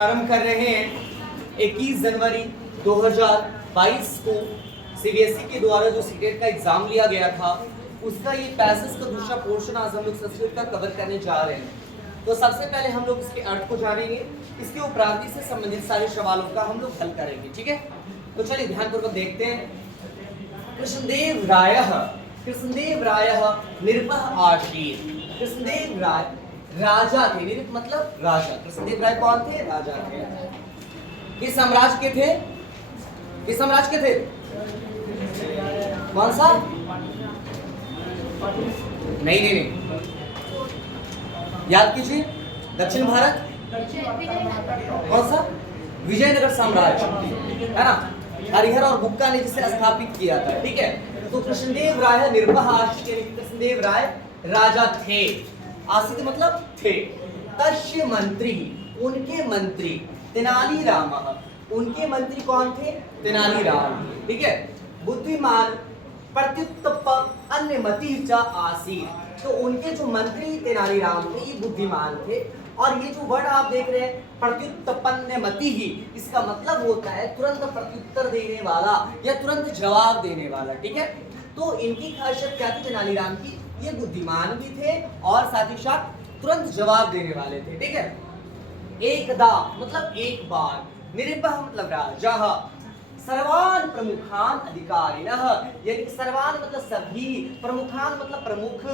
प्रारंभ कर रहे हैं 21 जनवरी 2022 को सीबीएसई के द्वारा जो सीटेट का एग्जाम लिया गया था उसका ये पैसेज का दूसरा पोर्शन आज हम लोग संस्कृत का कवर करने जा रहे हैं। तो सबसे पहले हम लोग इसके अर्थ को जानेंगे, इसके उपरांति से संबंधित सारे सवालों का हम लोग हल करेंगे। ठीक है, तो चलिए ध्यानपूर्वक देखते हैं। कृष्णदेव राय निर्भः आसीत्। कृष्णदेव राय राजा थे, निरुक्त मतलब राजा। कृष्णदेव राय कौन थे? राजा थे। किस साम्राज्य के थे? किस साम्राज्य के थे? कौन सा? नहीं, याद कीजिए। दक्षिण भारत कौन सा? विजयनगर साम्राज्य है ना, हरिहर और बुक्का ने जिसे स्थापित किया था। ठीक है, तो कृष्णदेव राय निर्भः आसीत्, कृष्णदेव राय राजा थे। आसित मतलब थे। तस्य मंत्री, उनके मंत्री तेनालीराम, उनके मंत्री कौन थे? तेनालीराम। ठीक है, बुद्धिमान प्रत्युत्तप अन्यमति च आसीत्। तो उनके जो मंत्री तेनालीराम थे ये बुद्धिमान थे। और ये जो वर्ड आप देख रहे हैं प्रत्युत्पन्नमति ही, इसका मतलब होता है तुरंत प्रत्युत्तर देने वाला या तुरंत जवाब देने वाला। ठीक है, तो इनकी खासियत क्या थी तेनालीराम की? ये बुद्धिमान भी थे और साथ ही साथ तुरंत जवाब देने वाले थे। ठीक है, एकदा मतलब एक बार, निर्भः मतलब राजा, सर्वान प्रमुखान अधिकारिणः, यानी कि सर्वान मतलब सभी, प्रमुखान मतलब प्रमुख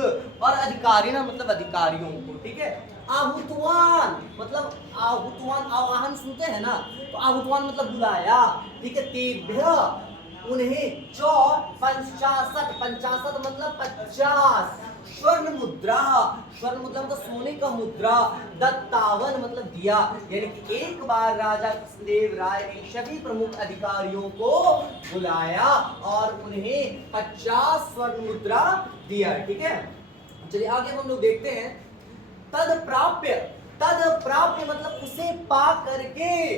और अधिकारिणः मतलब अधिकारियों को। ठीक है, आहुतवान मतलब आहुतवान, आवाहन सुनते हैं ना, तो आहुतवान मतलब बुलाया। ठीक है, तेभ्य उन्हें 50 मतलब 50 स्वर्ण मुद्रा, स्वर्ण मुद्रा मतलब सोने का मुद्रा, दत्तावन मतलब दिया। यानी कि एक बार राजा कृष्णदेव राय ने सभी प्रमुख अधिकारियों को बुलाया और उन्हें 50 स्वर्ण मुद्रा दिया। ठीक है, चलिए आगे हम लोग देखते हैं। तद प्राप्य मतलब उसे पा करके,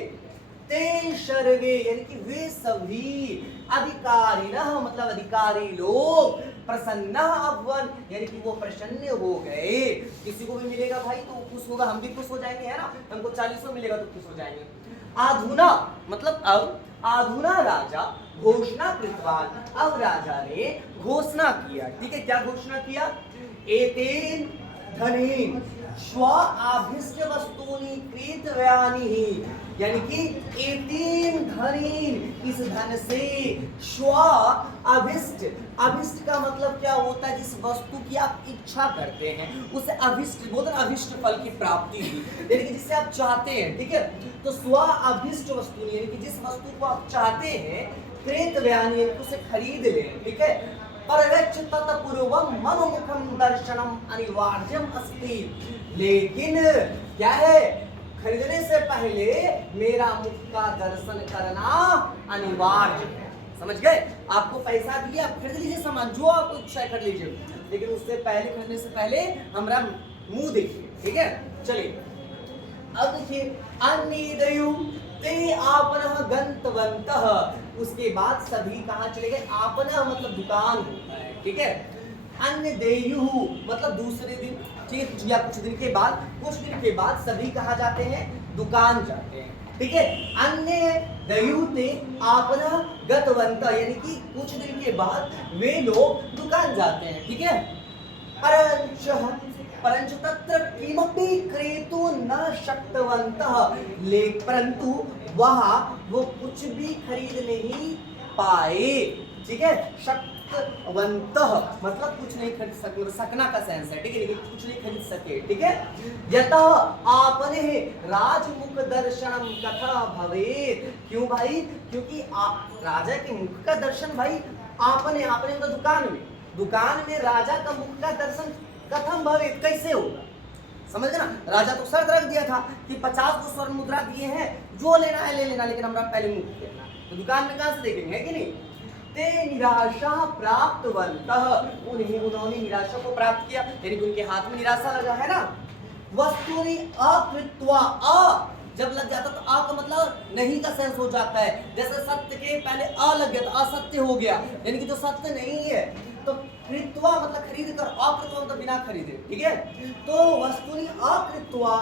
ते सर्वे यानी कि वे सभी, अधिकारिणः मतलब अधिकारी लोग, प्रसन्न अभवन यानी कि वो प्रसन्न हो गए। किसी को भी मिलेगा भाई तो खुश होगा, हम भी खुश हो जाएंगे, है ना। हमको 40 मिलेगा तो खुश हो जाएंगे। आधुना मतलब अब, आधुना राजा घोषणा कृतवान, अब राजा ने घोषणा किया। ठीक है, क्या घोषणा किया? एतेन धनेन स्व आभिष्ट वस्तूनि क्रीतव्यानि, यानी कि 18 धनीन, इस धन से स्व अभिष्ट, अभिष्ट का मतलब क्या होता है? जिस वस्तु की आप इच्छा करते हैं उसे अभिष्ट बोलते हैं, अभिष्ट फल की प्राप्ति यानी कि जिसे आप चाहते हैं। ठीक है, तो स्व अभिष्ट वस्तु यानी कि जिस वस्तु को आप चाहते हैं, क्रेतव्यानि यानी उसे खरीद लें। ठीक है, परवेक्ष तत्पूर्वम मनोमुखम दर्शनम अनिवार्यम अस्ति, लेकिन क्या है? खरीदने से पहले मेरा मुख का दर्शन करना अनिवार्य है। समझ गए? आपको पैसा दिया, आप खरीद लीजिए सामान, जो आपको इच्छा है खरीद लीजिए, लेकिन उससे पहले, खरीदने से पहले हमारा मुंह देखिए। ठीक है, चलिए अब देखिए। अन्यदेयु ते आपनः गन्तवन्तः, उसके बाद सभी कहाँ चले गए? आपनः मतलब दुकान होता है। ठीक है, अन्य देयु मतलब दूसरे दिन, ठीक या कुछ दिन के बाद, कुछ दिन के बाद सभी कहाँ जाते हैं? दुकान जाते हैं। ठीक है, अन्य दयुते आपना गतवंत यानी कि कुछ दिन के बाद वे लोग दुकान जाते हैं। ठीक है, परंच तत्र किमपि क्रेतु न शक्तवन्तः, परंतु वहाँ वो कुछ भी खरीद नहीं पाए। ठीक है, शक्तवन्तः मतलब कुछ नहीं खरीद सके, सकना का सेंस है। ठीक है, लेकिन कुछ नहीं खरीद सके। ठीक है, यतः आपने राजमुख दर्शनम कथा भवेत्, क्यों भाई? क्योंकि राजा के मुख का दर्शन भाई आपने तो दुकान में राजा का मुख का दर्शन कथम भवेत्, कैसे होगा? समझ गए ना? राजा तो शर्त रख दिया था कि 50 को स्वर्ण मुद्रा दिए हैं, जो लेना है ले लेना, लेकिन हमरा पहले मुख देखना। तो दुकान में कहां से देखेंगे, है कि नहीं? ते निराशा प्राप्तवन्तः, उन्होंने निराशा को प्राप्त किया, यानी कि उनके हाथ में निराशा लगा, है ना। वस्तुनि अकृत्वा, जब लग जाता तो आ का मतलब नहीं का सेंस हो जाता है। जैसे सत्य के पहले आ लग गया तो असत्य हो गया, यानी कि जो सत्य नहीं है। तो कृत्वा मतलब खरीद कर, अकृत्वा मतलब बिना खरीदे। ठीक है, तो वस्तुनि अकृत्वा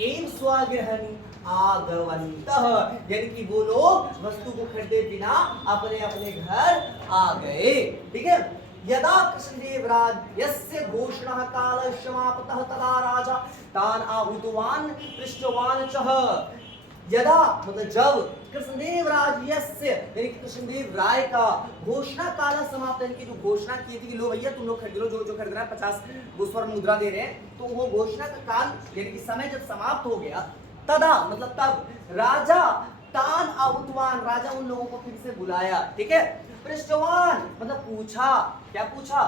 एव स्वगृहणि, आगवन्तः, यानी कि वो लोग वस्तु को खरीदे बिना अपने अपने घर आ गए। ठीक है। यदा कृष्णदेवराज यस्य घोषणा काल समाप्तः तदा राजा तान आहूतवान् पृष्टवान् च। यदा मतलब जब कृष्णदेवराज यस्य यानी कि कृष्णदेव राय का घोषणा काल समाप्त, यानी कि जो घोषणा की थी कि लो भैया तुम लोग खरीद लो, जो जो खरीद रहा है 50 वो स्वर्ण मुद्रा दे रहे हैं, तो वो घोषणा का काल यानी कि समय जब समाप्त हो गया, तदा मतलब तब राजा तान आहुतवान, राजा उन लोगों को फिर से बुलाया। ठीक है। पृष्ठवान मतलब पूछा, क्या पूछा?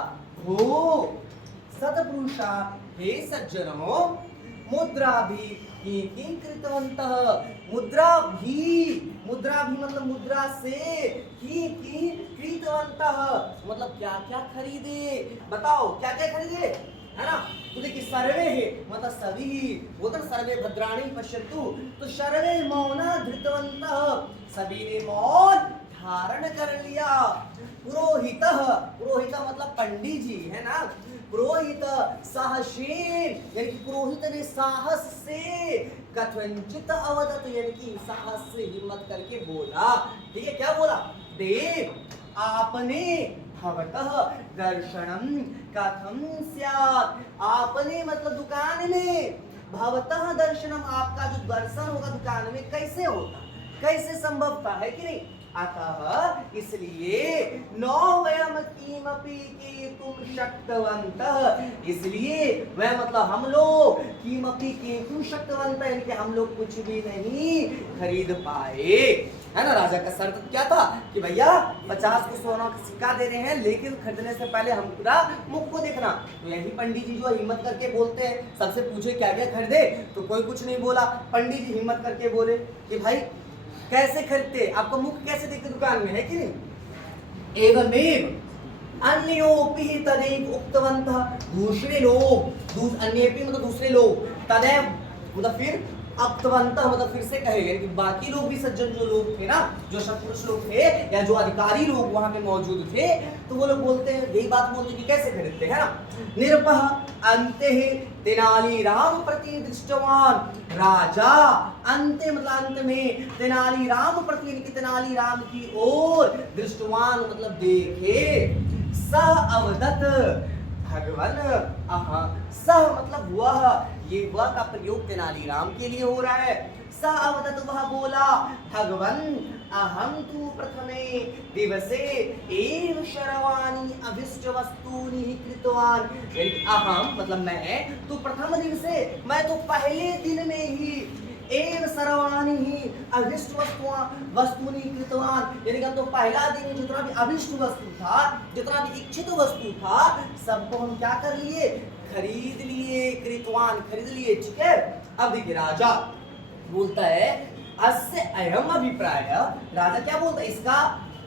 हो सतपुरुषा, हे सज्जनों, मुद्रा भी कृतवन्तः, मुद्रा भी मतलब मुद्रा से की कृतवन्तः मतलब क्या क्या खरीदे, बताओ क्या क्या खरीदे, है ना? तो देखिए सर्वे है मतलब सभी, वो तो सर्वे भद्राणी पश्यन्तु, तो सर्वे मौन धृतवन्तः, सभी ने मौन धारण कर लिया। पुरोहित, पुरोहित मतलब पंडित जी, है ना? पुरोहित साहसेन, यानी कि पुरोहित ने साहस से कथंचित अवदत, यानी कि साहस से हिम्मत करके बोला। ठीक है। क्या बोला? देव आपने भवतः दर्शनम कथम स्यात्, आपने मतलब दुकान में, भवतः दर्शनम आपका जो दर्शन होगा दुकान में कैसे होगा, कैसे संभव था, है कि नहीं? अतः इसलिए नौ वयम किमपि केतुम शक्तवन्तः, इसलिए वह मतलब हम लोग किमपि केतुम शक्तवन्तः, यानी कि हम लोग कुछ भी नहीं खरीद पाए, है ना? राजा का शर्त क्या था कि भैया 50 को सोना का सिक्का दे रहे हैं, लेकिन खरीदने से पहले हम पूरा मुख को देखना। तो यही पंडित जी जो हिम्मत करके बोलते हैं, सबसे पूछे क्या क्या खरीदे, तो कोई कुछ नहीं बोला। पंडित जी हिम्मत करके बोले कि भाई कैसे खरीदते, आपका मुख कैसे देखते दुकान में, है कि नहीं? एवमेव अन्योपि तदैव उक्तवन्तः, दूसरे लोग, अन्येपि मतलब दूसरे लोग, तदैव मतलब फिर उक्तवन्तः मतलब फिर से कहे, कि बाकी लोग भी सज्जन जो लोग थे ना, जो सत्पुरुष लोग थे या जो अधिकारी लोग वहां पे मौजूद थे, तो वो लोग बोलते हैं, यही बात बोलते कि कैसे खरीदते हैं ना। निरपः अन्ते तेनालीराम प्रति दृष्टवान, राजा अंत मतलब अंत में तेनालीराम प्रति, यानी कि तेनालीराम की ओर, दृष्टवान मतलब देखे, सह अवदत भगवान, सह मतलब वह, ये वह का प्रयोग तेनालीराम के लिए हो रहा है। सह अवदत वह बोला, भगवन अहम तु प्रथमे दिवसे एव शर्वाणि अभिष्ट वस्तूनि कृतवान, यानी अहम मतलब मैं, तो प्रथम दिन से मैं तो पहले दिन में ही एव सर्वाणि ही अभिष्ट वस्तूनि कृतवान, यानी कि हम तो पहला दिन जितना भी अभिष्ट वस्तु था, जितना भी इच्छित वस्तु था, सबको हम क्या कर लिए, खरीद लिए, कृतवान खरीद लिए। ठीक है। अब देखिए राजा बोलता है अस्य अयम अभिप्राय, राजा क्या बोलता है, इसका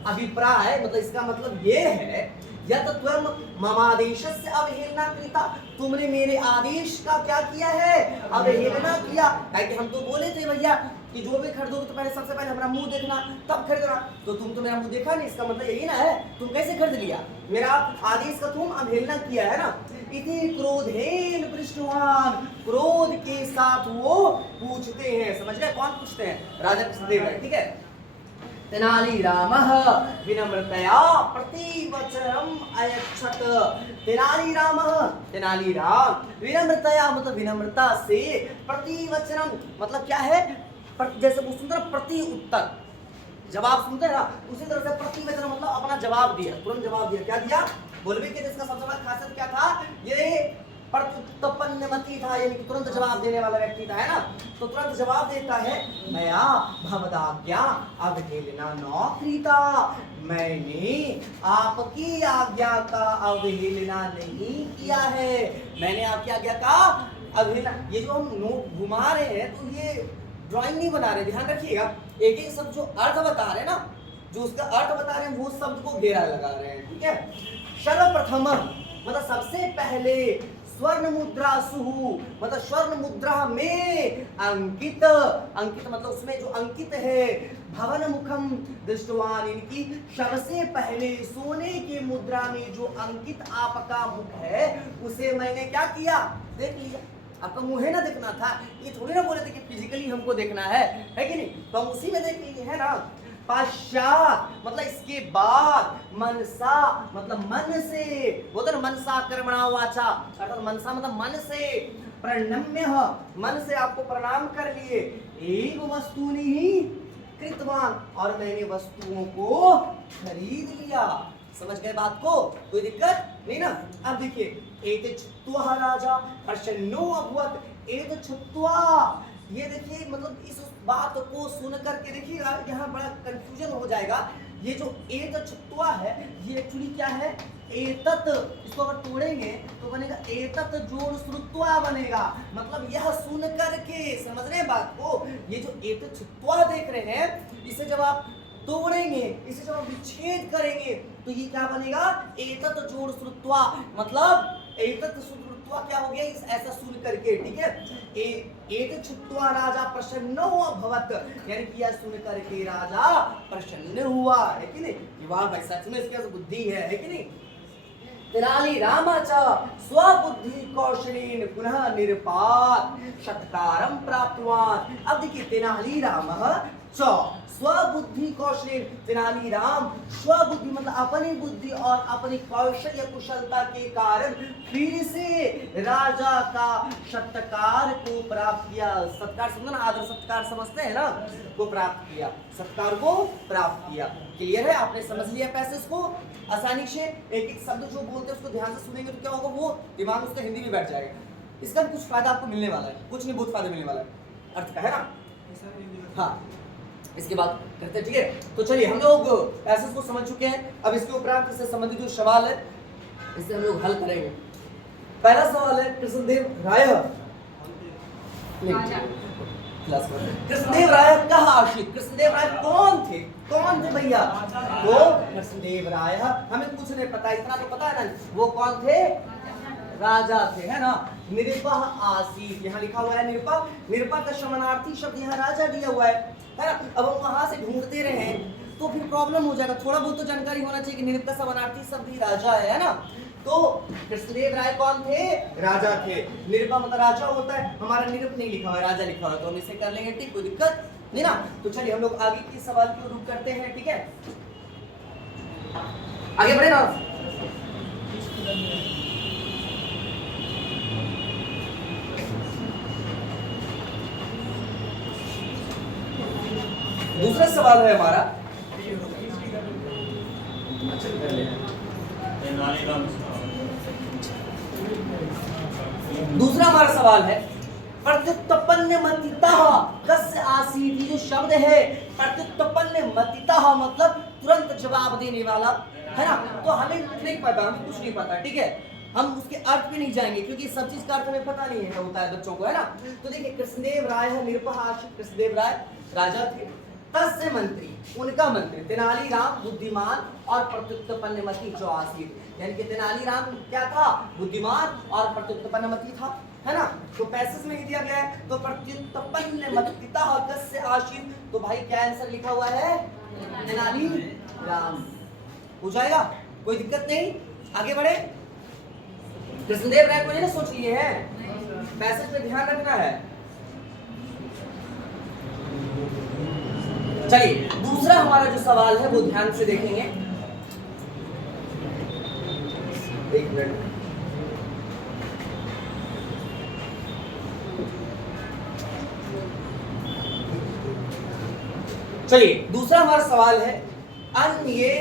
अभिप्राय मतलब इसका मतलब ये है, यत त्वं ममादेशस्य अवहेलना कृता, तुमने मेरे आदेश का क्या किया है, अवहेलना किया। कि हम तो बोले थे भैया कि जो भी खरीदोगे तो पहले सबसे पहले हमारा मुंह देखना तब खरीदना, तो तुम तो मेरा मुंह देखा नहीं, इसका मतलब यही ना है, तुम कैसे खरीद लिया, मेरा आदेश का तुम अवहेलना किया है ना। इति क्रोधेन पृष्ठवान, क्रोध के साथ वो पूछते हैं, समझ रहे कौन पूछते हैं, राजा कृष्णदेव। ठीक है। तेनालीरामः विनम्रतया प्रतिवचनम अयच्छत, तेनालीरामः तेनालीराम विनम्रतया मतलब विनम्रता से, प्रतिवचनम मतलब क्या है, जैसे वो सुनते हैं प्रति उत्तर, जवाब सुनते हैं ना, उसी तरह से प्रतिवचन मतलब अपना जवाब दिया, तुरंत जवाब दिया। क्या दिया, बोलबे के इसका सबसे बड़ा खासियत क्या था, ये प्रत्युत्पन्नमति था, यानी कि तुरंत जवाब देने वाला व्यक्ति था, है ना, तो तुरंत जवाब देता है, मया भवदाज्ञा अवहेलना न कृता, मैंने आपकी आज्ञा का अवहेलना नहीं किया है, मैंने आपकी आज्ञा का अवहेलना, ये जो हम नोट घुमा रहे हैं तो ये ड्राइंग नहीं बना रहे, ध्यान रखिएगा, एक एक शब्द जो अर्थ बता रहे हैं ना, जो उसका अर्थ बता रहे हैं वो शब्द को घेरा लगा रहे हैं। ठीक है। सर्वप्रथम मतलब सबसे पहले, स्वर्ण मुद्रासु मतलब स्वर्ण मुद्रा में अंकित, अंकित मतलब उसमें जो अंकित है, भवन मुखम दृष्टवान, इनकी सबसे पहले सोने के मुद्रा में जो अंकित आपका मुख है, उसे मैंने क्या किया, देख लिया। आपका मुंह ना देखना था, ये थोड़ी ना बोले थे कि फिजिकली हमको देखना है कि नहीं? तो हम उसी में देख लीजिए, है ना। पश्चात मतलब इसके बाद, मनसा मतलब मन से, बोलते ना मनसा कर्मणा वाचा, अर्थात मनसा मतलब मन से, प्रणम्य मन से आपको प्रणाम कर लिए, एक वस्तुनि ही कृतवान और मैंने वस्तुओं को खरीद लिया। समझ गए बात को? कोई दिक्कत नहीं ना? अब देखिए, एते छुत्वा राजा प्रसन्नो अभवत, एते छुत्वा, ये देखिए मतलब इस बात को सुन करके देखिएगा यहाँ बड़ा कंफ्यूजन हो जाएगा। ये जो एत छुत्वा है ये एक्चुअली क्या है? एतत, इसको अगर तोड़ेंगे तो बनेगा एतत जोड़ श्रुत्वा बनेगा, मतलब यह सुन करके, समझ रहे हैं बात को? ये जो एतत छुत्वा देख रहे हैं, इसे जब आप तोड़ेंगे, इसे जब आप विच्छेद करेंगे तो ये क्या बनेगा? एतत जोड़ श्रुत्वा, मतलब एतत श्रुत्वा क्या हो गया? इस ऐसा सुन करके, ठीक है। एतत छुत्वा राजा प्रसन्न अभवत, यानी कि यह सुन करके राजा प्रसन्न हुआ, है कि नहीं? वाह भाई, सच में इसके बुद्धि है कि नहीं? तेनाली रामाचा स्वबुद्धि कौशलेन पुनः निरपात सत्कारम प्राप्तवान। अब देखिए, तेनाली रामः च स्वबुद्धि कौशलेन, तेनाली राम स्वबुद्धि मतलब अपनी बुद्धि और अपनी कौशल कुशलता के कारण फिर से राजा का सत्कार को प्राप्त किया। सत्कार समझो ना, आदर सत्कार समझते हैं ना, को प्राप्त किया, सत्कार को प्राप्त किया। क्लियर है? आपने समझ लिया पैसेज को आसानी से? एक एक शब्द जो बोलते हैं उसको ध्यान से सुनेंगे तो क्या होगा, वो दिमाग उसका हिंदी में बैठ जाएगा। इसका भी कुछ फायदा आपको मिलने वाला है, कुछ नहीं बहुत फायदा मिलने वाला है अर्थ का, है ना? हाँ, इसके बाद करते हैं, ठीक है। तो चलिए, हम लोग पैसेज को समझ चुके हैं। अब इसके उपरांत इससे संबंधित जो सवाल है इसे हम लोग हल करेंगे। पहला सवाल है, कृष्णदेव राय, कृष्णदेव राय कहाँ आश्रित? कृष्णदेव राय कौन थे? कौन थे भैया? तो कृष्णदेव राय, हमें कुछ नहीं पता, इतना तो पता है ना, वो कौन थे? राजा थे, है ना। निरुपा आसीत, यहाँ लिखा हुआ है निरुपा, निरुपा का समानार्थी शब्द यहाँ राजा दिया हुआ है ना। अब हम वहां से ढूंढते रहे तो फिर प्रॉब्लम हो जाएगा। थोड़ा बहुत तो जानकारी होना चाहिए कि निरुपा का समानार्थी शब्द ही राजा है ना। तो कृष्णदेव राय कौन थे? राजा थे। निरुपा मतलब राजा होता है, हमारा निरुप नहीं लिखा हुआ है, राजा लिखा हुआ है, तो हम इसे कर लेंगे, ठीक, कोई दिक्कत नहीं ना। तो चलिए हम लोग आगे के सवाल की रुख करते हैं, ठीक है, आगे बढ़े ना। दूसरा सवाल है हमारा, दूसरा हमारा सवाल है, प्रत्युत्पन्न मतितः कस्य आसीत। ये जो शब्द है प्रत्युत्पन्न मतितः मतलब तुरंत जवाब देने वाला, है ना। तो हमें नहीं पता, हमें कुछ नहीं पता, ठीक है, हम उसके अर्थ पे नहीं जाएंगे क्योंकि सब चीज का अर्थ हमें पता नहीं है, होता है बच्चों को, है ना। तो देखिए, कृष्णदेव राय है, निरुपा आश्रित कृष्णदेव राय राजा थे, तस्य मंत्री उनका मंत्री, तेनालीराम बुद्धिमान और प्रत्युत्पन्नमति जो आसीत, यानी कि तेनालीराम क्या था? बुद्धिमान और प्रत्युत्पन्नमति था, है ना। तो पैसेज में ही दिया गया है, तो प्रत्युत्पन्नमतितः कस्य आसीत, तो भाई क्या आंसर लिखा हुआ है? तेनालीराम हो जाएगा, कोई दिक्कत नहीं। आगे बढ़े, कृष्णदेव राय को ये सोच लिए हैं, पैसेज में ध्यान रखना है। चलिए, दूसरा हमारा जो सवाल है वो ध्यान से देखेंगे, एक मिनट। चलिए, दूसरा हमारा सवाल है, अन्ये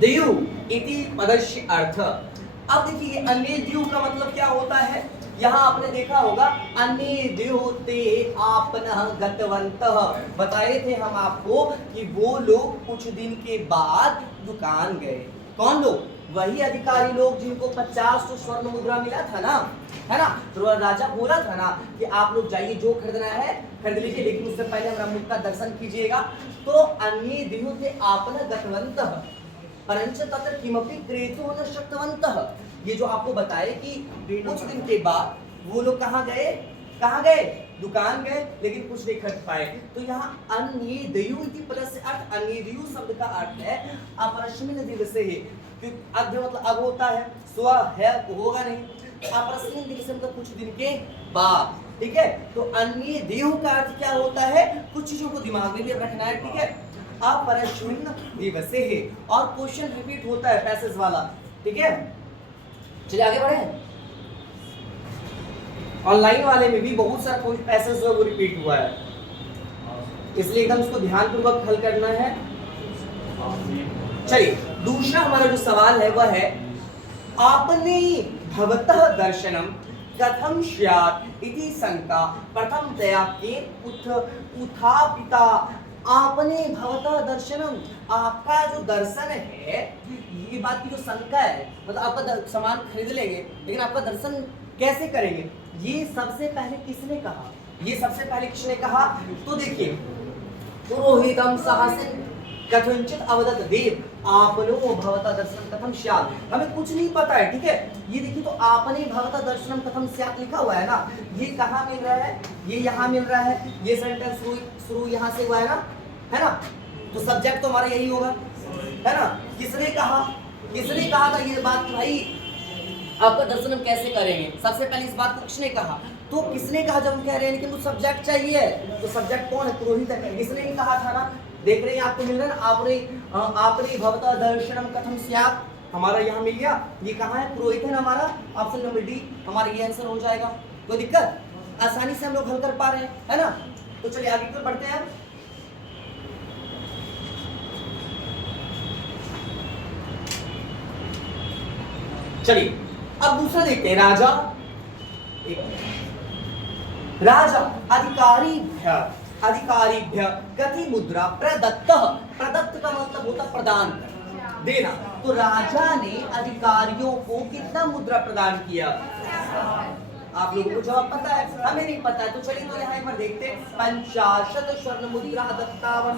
द्यु इति पदस्य अर्थ। अब देखिए, अन्य द्यु का मतलब क्या होता है? यहाँ आपने देखा होगा, अन्य द्युते आपनः गतवन्तः, बताए थे हम आपको कि वो लोग कुछ दिन के बाद दुकान गए। कौन लोग? वही अधिकारी लोग जिनको 50 तो स्वर्ण मुद्रा मिला था ना, है ना। तो राजा बोला था ना कि आप लोग जाइए, जो खरीदना है खरीद लीजिए, लेकिन उससे पहले हमारा मुख का दर्शन कीजिएगा। तो अन्य द्युते आपनः गतवन्तः परंच तत्र किमपि क्रेतुः न शक्तवन्तः, ये जो आपको बताए कि कुछ दिन के बाद वो लोग कहाँ गए? कहाँ गए? दुकान गए, लेकिन कुछ नहीं खरीद पाए। तो यहाँ अन्येदयु इति पदस्य अर्थ, अन्येदयु शब्द का अर्थ है अपरस्मिन् दिवसे, क्योंकि अद्य मतलब अब होता है, स्व है तो होगा नहीं, अपरस्मिन दिने से मतलब कुछ दिन के बाद, ठीक है। तो अन्य देव का अर्थ क्या होता है, कुछ चीजों को दिमाग में भी रखना है, ठीक है। अपरस्मिन दिवसे है, और क्वेश्चन रिपीट होता है पैसेज वाला, ठीक है। चलिए आगे बढ़े। ऑनलाइन वाले में भी बहुत सारा पैसेज जो है वो रिपीट हुआ है, इसलिए एकदम उसको ध्यानपूर्वक हल करना है। चलिए दूसरा हमारा जो सवाल है वह है, आपने भवतः दर्शनम कथम स्यात् इति शंका प्रथमतया के उत्थापिता। आपने भवतः दर्शनम, आपका जो दर्शन है, ये बात की जो शंका है, मतलब आपका सामान खरीद लेंगे लेकिन आपका दर्शन कैसे करेंगे, ये सबसे पहले किसने कहा, ये सबसे पहले किसने कहा। तो देखिए, पुरोहितम सहस्र कथंचित अवदत देव आपनो भवता दर्शनम कथम स्यात्। हमें कुछ नहीं पता है, ठीक है। ये देखिए, तो आपने भवता दर्शनम कथम स्यात् लिखा हुआ है ना, ये कहाँ मिल रहा है, ये यहाँ मिल रहा है, ये सेंटेंस शुरू यहाँ से हुआ है ना। तो सब्जेक्ट तो हमारा यही होगा, है ना। किसने कहा था ये बात, भाई आपका दर्शन हम कैसे करेंगे, सबसे पहले इस बात को किसने कहा। तो किसने कहा, जब हम कह रहे हैं कि मुझे सब्जेक्ट चाहिए, तो सब्जेक्ट कौन है, पुरोहित है, इसने ही कहा था ना। देख रहे हैं आपको मिल रहा है ना, आपने भवता दर्शनम कथम स्यात्, हमारा यहाँ मिल गया, ये कहाँ है, पुरोहित है ना हमारा, ऑप्शन नंबर डी हमारा ये आंसर हो जाएगा। कोई दिक्कत, आसानी से हम लोग हल कर पा रहे हैं, है ना। तो चलिए आगे क्यों बढ़ते हैं। चलिए अब दूसरा देखते हैं, राजा अधिकारीभ्य कति मुद्रा प्रदत्त का मतलब होता प्रदान देना। तो राजा ने अधिकारियों को कितना मुद्रा प्रदान किया, आप लोगों को जवाब पता है, हमें नहीं पता है। तो चलिए तो यहाँ पर देखते हैं, 50 स्वर्ण मुद्रा दत्तावन,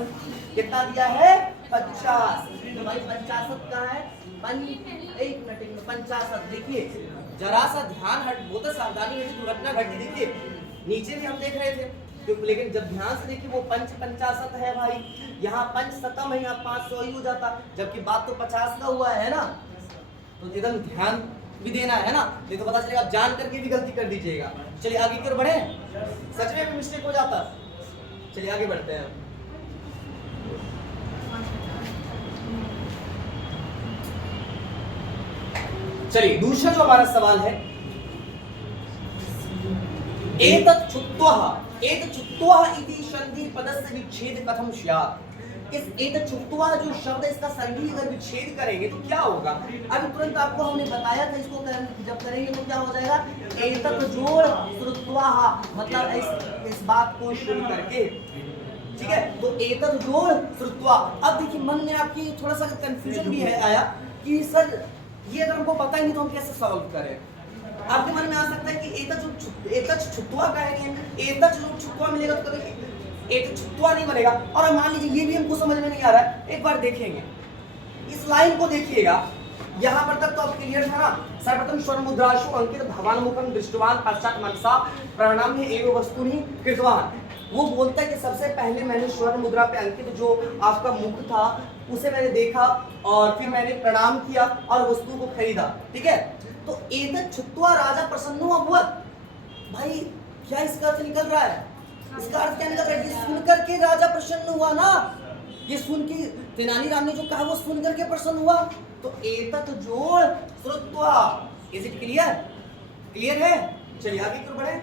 कितना दिया है, 50। तो भाई 50 कहाँ है, एक मिनट में 50। देखिए जरा सा ध्यान बहुत सावधानी है, दुर्घटना घटी। देखिए नीचे भी हम देख रहे थे, तो लेकिन जब ध्यान से देखिए वो 50 है भाई, यहाँ 5 है, यहाँ 500 ही हो जाता, जबकि बात तो 50 का हुआ है ना। तो एकदम ध्यान भी देना है ना, नहीं तो पता चलेगा आप जान करके भी गलती कर दीजिएगा। चलिए आगे की ओर बढ़े, सच में भी मिस्टेक हो जाता। चलिए आगे बढ़ते हैं। चलिए दूसरा जो हमारा सवाल है, एतत् छुत्वा इति संधि पदस्य विच्छेद कथम स्यात्। इस एतत् छुत्वा जो शब्द है, इसका संधि अगर विच्छेद करेंगे तो क्या होगा। अभी तुरंत आपको हमने बताया था, इसको जब करेंगे तो क्या हो जाएगा, एतत् जोड़ श्रुत्वा, मतलब इस बात को शुरू करके, ठीक है। तो एतत् जोड़ श्रुत्वा। अब देखिए मन में आपकी थोड़ा सा कंफ्यूजन भी है आया कि सर ये अगर हमको पता ही नहीं तो हम कैसे सॉल्व करें। आपके मन में आ सकता है कि एतत् छुत्वा का है, एतत् जो छुत्वा मिलेगा तो कभी एतत् छुत्वा नहीं बनेगा। और मान लीजिए ये भी हमको समझ में नहीं आ रहा है, एक बार देखेंगे इस लाइन को, देखिएगा यहाँ पर तक तो अब क्लियर था ना। सर्वप्रथम स्वर्ण मुद्राशु अंकित भवान मुखम दृष्टवान पश्चात मनसा प्रणाम एवं वस्तुनि कृतवान। वो बोलता है कि सबसे पहले मैंने स्वर्ण मुद्रा पे अंकित जो आपका मुख था उसे मैंने देखा और फिर मैंने प्रणाम किया और वस्तु को खरीदा, ठीक है। तो एतत् छुत्वा राजा प्रसन्न हुआ। भाई क्या इसका अर्थ निकल रहा है, इसका अर्थ क्या निकल रहा है, ये सुनकर के राजा प्रसन्न हुआ ना, ये सुन के तेनालीराम ने जो कहा वो सुनकर के प्रसन्न हुआ। तो एतत् जोड़ श्रुत्वा, इज इट क्लियर, क्लियर है। चलिए आगे क्यों बढ़े।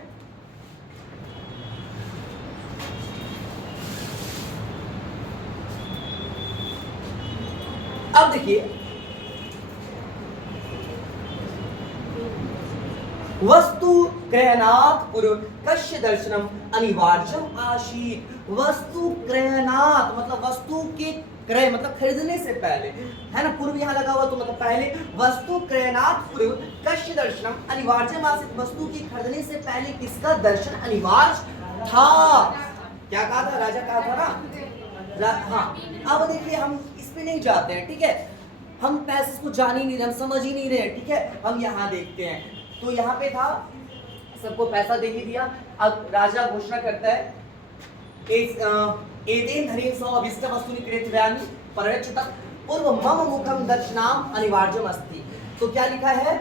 अब देखिए वस्तु क्रयणात् पूर्व कस्य दर्शनम अनिवार्यम आसीत्। वस्तु क्रयणात् मतलब वस्तु के क्रय मतलब खरीदने से पहले, है ना, पूर्व यहाँ लगा हुआ तो मतलब पहले। वस्तु क्रयणात् पूर्व कस्य दर्शनम अनिवार्यम आसीत्। वस्तु की खरीदने से पहले किसका दर्शन अनिवार्य था। क्या कहा था, राजा कहा था ना। हाँ अब देखिए हम इस पे नहीं जाते हैं, ठीक है, हम पैसेज को जान ही नहीं रहे, हम समझ ही नहीं रहे, ठीक है। हम यहाँ देखते हैं, तो यहाँ पे था सबको पैसा दे ही दिया। अब राजा घोषणा करता है एतेन धनेन सौ अभीष्ट वस्तुनि क्रेतव्यानि परवेक्षतः पूर्व मम मुखम दर्शनाम अनिवार्यम अस्ति। तो क्या लिखा है,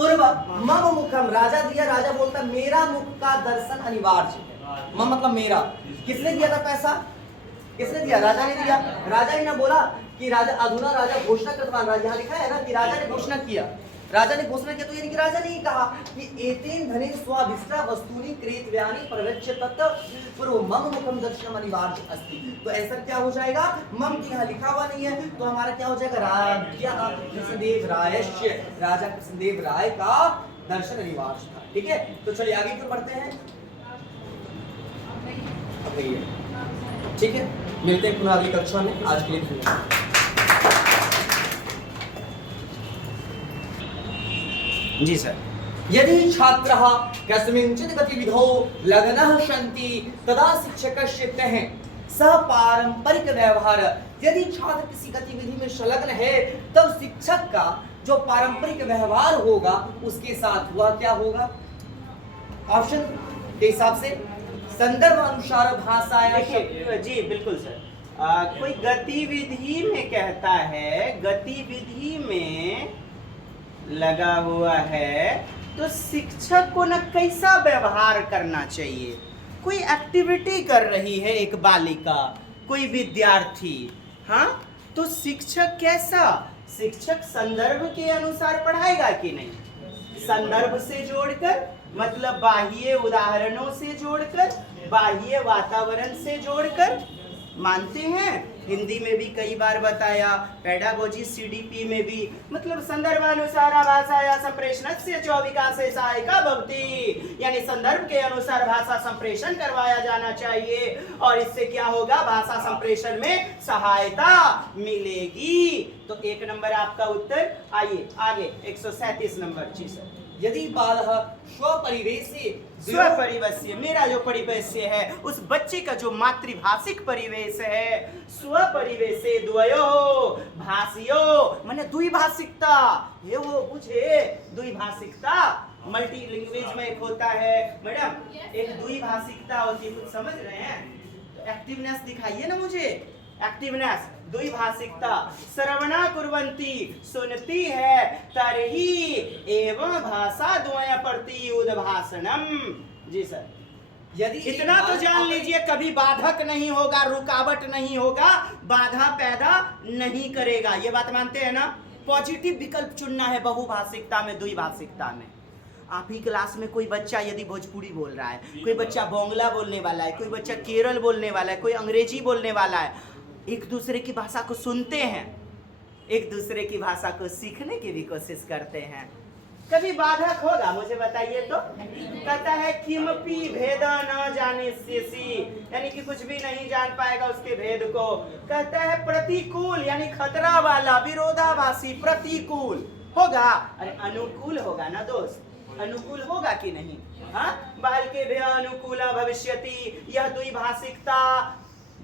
पूर्व मम मुखम, राजा दिया, राजा बोलता मेरा मुख का दर्शन अनिवार्य है। मम मतलब मेरा। किसने दिया था पैसा? किसने दिया? राजा ने दिया। राजा ही ना बोला कि राजा अधुना राजा घोषणा कृतवान, राजा यहाँ लिखा है ना कि राजा ने घोषणा किया। राजा ने घोषणा किया तो यानी कि राजा ने ही कहा कि एतेन धने स्वाभिष्टा वस्तूनि क्रेतव्यानि प्रवच्य तत् पूर्व मम मुखम दर्शनम अनिवार्य अस्ति। तो ऐसा क्या हो जाएगा? मम की यहाँ लिखा हुआ नहीं है तो हमारा क्या हो जाएगा? राजा कृष्णदेव रायस्य, राजा कृष्णदेव राय का दर्शन अनिवार्य था। ठीक है, तो चलिए आगे क्यों बढ़ते हैं। ठीक है, मिलते हैं पुनः अगली कक्षा में। आज के लिए धन्यवाद। जी सर। यदि छात्रः कस्मिंचित् गतिविधौ लग्नः सन्ति तदा शिक्षकस्य तः सह पारंपरिक व्यवहार। यदि छात्र किसी गतिविधि में संलग्न है तब शिक्षक का जो पारंपरिक व्यवहार होगा उसके साथ वह क्या होगा? ऑप्शन के हिसाब से संदर्भ अनुसार भाषा या जी बिल्कुल सर। कोई गतिविधि में कहता है, गतिविधि में लगा हुआ है तो शिक्षक को न कैसा व्यवहार करना चाहिए। कोई एक्टिविटी कर रही है एक बालिका, कोई विद्यार्थी, हाँ, तो शिक्षक कैसा? शिक्षक संदर्भ के अनुसार पढ़ाएगा कि नहीं? संदर्भ से जोड़कर, मतलब बाह्य उदाहरणों से जोड़कर, बाह्य वातावरण से जोड़कर। मानते हैं हिंदी में भी कई बार बताया, पेडागोजी सीडीपी में भी, मतलब संदर्भानुसार भाषा संप्रेषणस्य च विकासे सहायिका भवति, यानी संदर्भ के अनुसार भाषा संप्रेषण करवाया जाना चाहिए और इससे क्या होगा? भाषा संप्रेषण में सहायता मिलेगी। तो 1 नंबर आपका उत्तर। आइए आगे 137 नंबर। जी सर। यदि बालः स्वपरिवेशे, स्वपरिवेश्य, मेरा जो परिवेश्य है उस बच्चे का जो मातृभाषिक परिवेश है, स्वपरिवेशे द्वयो भाषियो, माने द्विभाषिकता, ये वो बुझे द्विभाषिकता। मल्टी लैंग्वेज में एक होता है मैडम, एक द्विभाषिकता होती है, कुछ समझ रहे हैं? तो एक्टिवनेस दिखाइए ना मुझे, एक्टिवनेस, द्विभाषिकता। श्रवणा कुर्वन्ति, सुनती है, तरही एवं भाषा द्वय प्रति उद्भाषणम। जी सर। यदि इतना तो जान लीजिए कभी बाधक नहीं होगा, रुकावट नहीं होगा, बाधा पैदा नहीं करेगा। ये बात मानते हैं ना? पॉजिटिव विकल्प चुनना है बहुभाषिकता में, द्विभाषिकता में। आप ही क्लास में कोई बच्चा यदि भोजपुरी बोल रहा है, कोई बच्चा बांग्ला बोलने वाला है, कोई बच्चा केरल बोलने वाला है, कोई अंग्रेजी बोलने वाला है, एक दूसरे की भाषा को सुनते हैं, एक दूसरे की भाषा को सीखने की भी कोशिश करते हैं, कभी बाधक होगा? मुझे बताइए तो। कहता है किमपि भेद न जाने शेषी, यानी कि कुछ भी नहीं जान पाएगा उसके भेद को। कहता है प्रतिकूल, यानी खतरा वाला, विरोधाभासी, प्रतिकूल होगा। अरे अनुकूल होगा ना दोस्त, अनुकूल होगा कि नहीं? हाँ, बाल के भय अनुकूल भविष्यति, यह द्विभाषिकता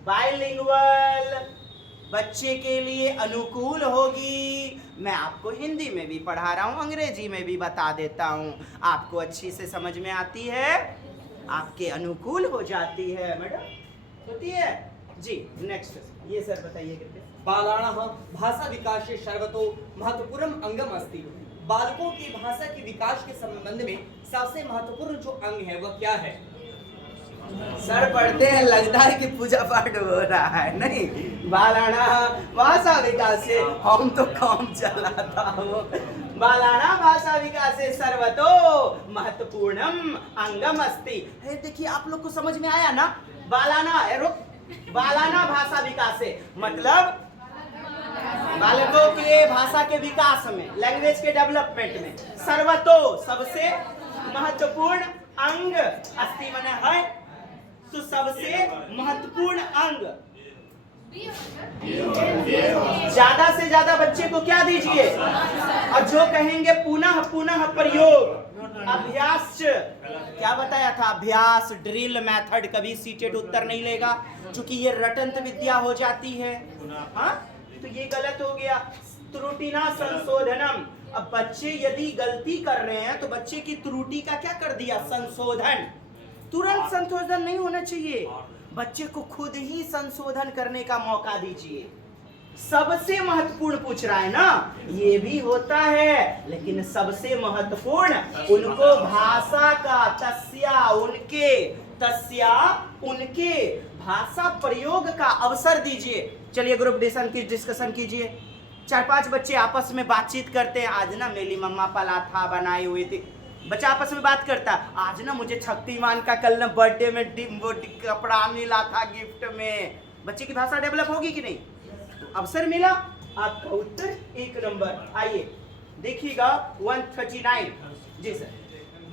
बाइलिंगुअल बच्चे के लिए अनुकूल होगी। मैं आपको हिंदी में भी पढ़ा रहा हूँ, अंग्रेजी में भी बता देता हूँ, आपको अच्छी से समझ में आती है, आपके अनुकूल हो जाती है। मैडम होती है जी। नेक्स्ट ये सर बताइए कृपया। बालानां भाषा विकासे सर्वतो महत्वपूर्ण अंगम अस्ति। बालकों की भाषा के विकास के संबंध में सबसे महत्वपूर्ण जो अंग है वह क्या है? सर पढ़ते हैं, लगता है कि पूजा पाठ हो रहा है। नहीं, बालाना भाषा विकास से हम तो काम चलाता हूँ। बालाना भाषा विकास से सर्वतो महत्वपूर्णम अंगम अस्ति। देखिए आप लोग को समझ में आया ना? बालाना बालाना भाषा विकास से मतलब बालकों के भाषा के विकास में, लैंग्वेज के डेवलपमेंट में, सर्वतो सबसे महत्वपूर्ण अंग अस्ति माने है, तो सबसे महत्वपूर्ण अंग। ज्यादा से ज्यादा बच्चे को क्या दीजिए, और जो कहेंगे पुनः पुनः प्रयोग, अभ्यास। क्या बताया था? अभ्यास, ड्रिल मेथड। कभी सीटेड उत्तर नहीं लेगा क्योंकि ये रटंत विद्या हो जाती है। हाँ, तो ये गलत हो गया। त्रुटिना संशोधनम। अब बच्चे यदि गलती कर रहे हैं तो बच्चे की त्रुटि का क्या कर दिया? संशोधन। तुरंत संशोधन नहीं होना चाहिए, बच्चे को खुद ही संशोधन करने का मौका दीजिए। सबसे महत्वपूर्ण पूछ रहा है ना, ये भी होता है, लेकिन सबसे महत्वपूर्ण उनको भाषा का तस्या उनके भाषा प्रयोग का अवसर दीजिए। चलिए ग्रुप डिस्कशन कीजिए। 4-5 बच्चे आपस में बातचीत करते हैं। आज ना मेरी मम्मा पराठा बनाए हुए थे। बच्चा आपस में बात करता है, आज ना मुझे शक्तिमान का कल ना बर्थडे में कपड़ा मिला था गिफ्ट में। बच्चे की भाषा डेवलप होगी कि नहीं? तो अवसर मिला, आपका उत्तर 1 नंबर। आइए देखिएगा 139। जी सर।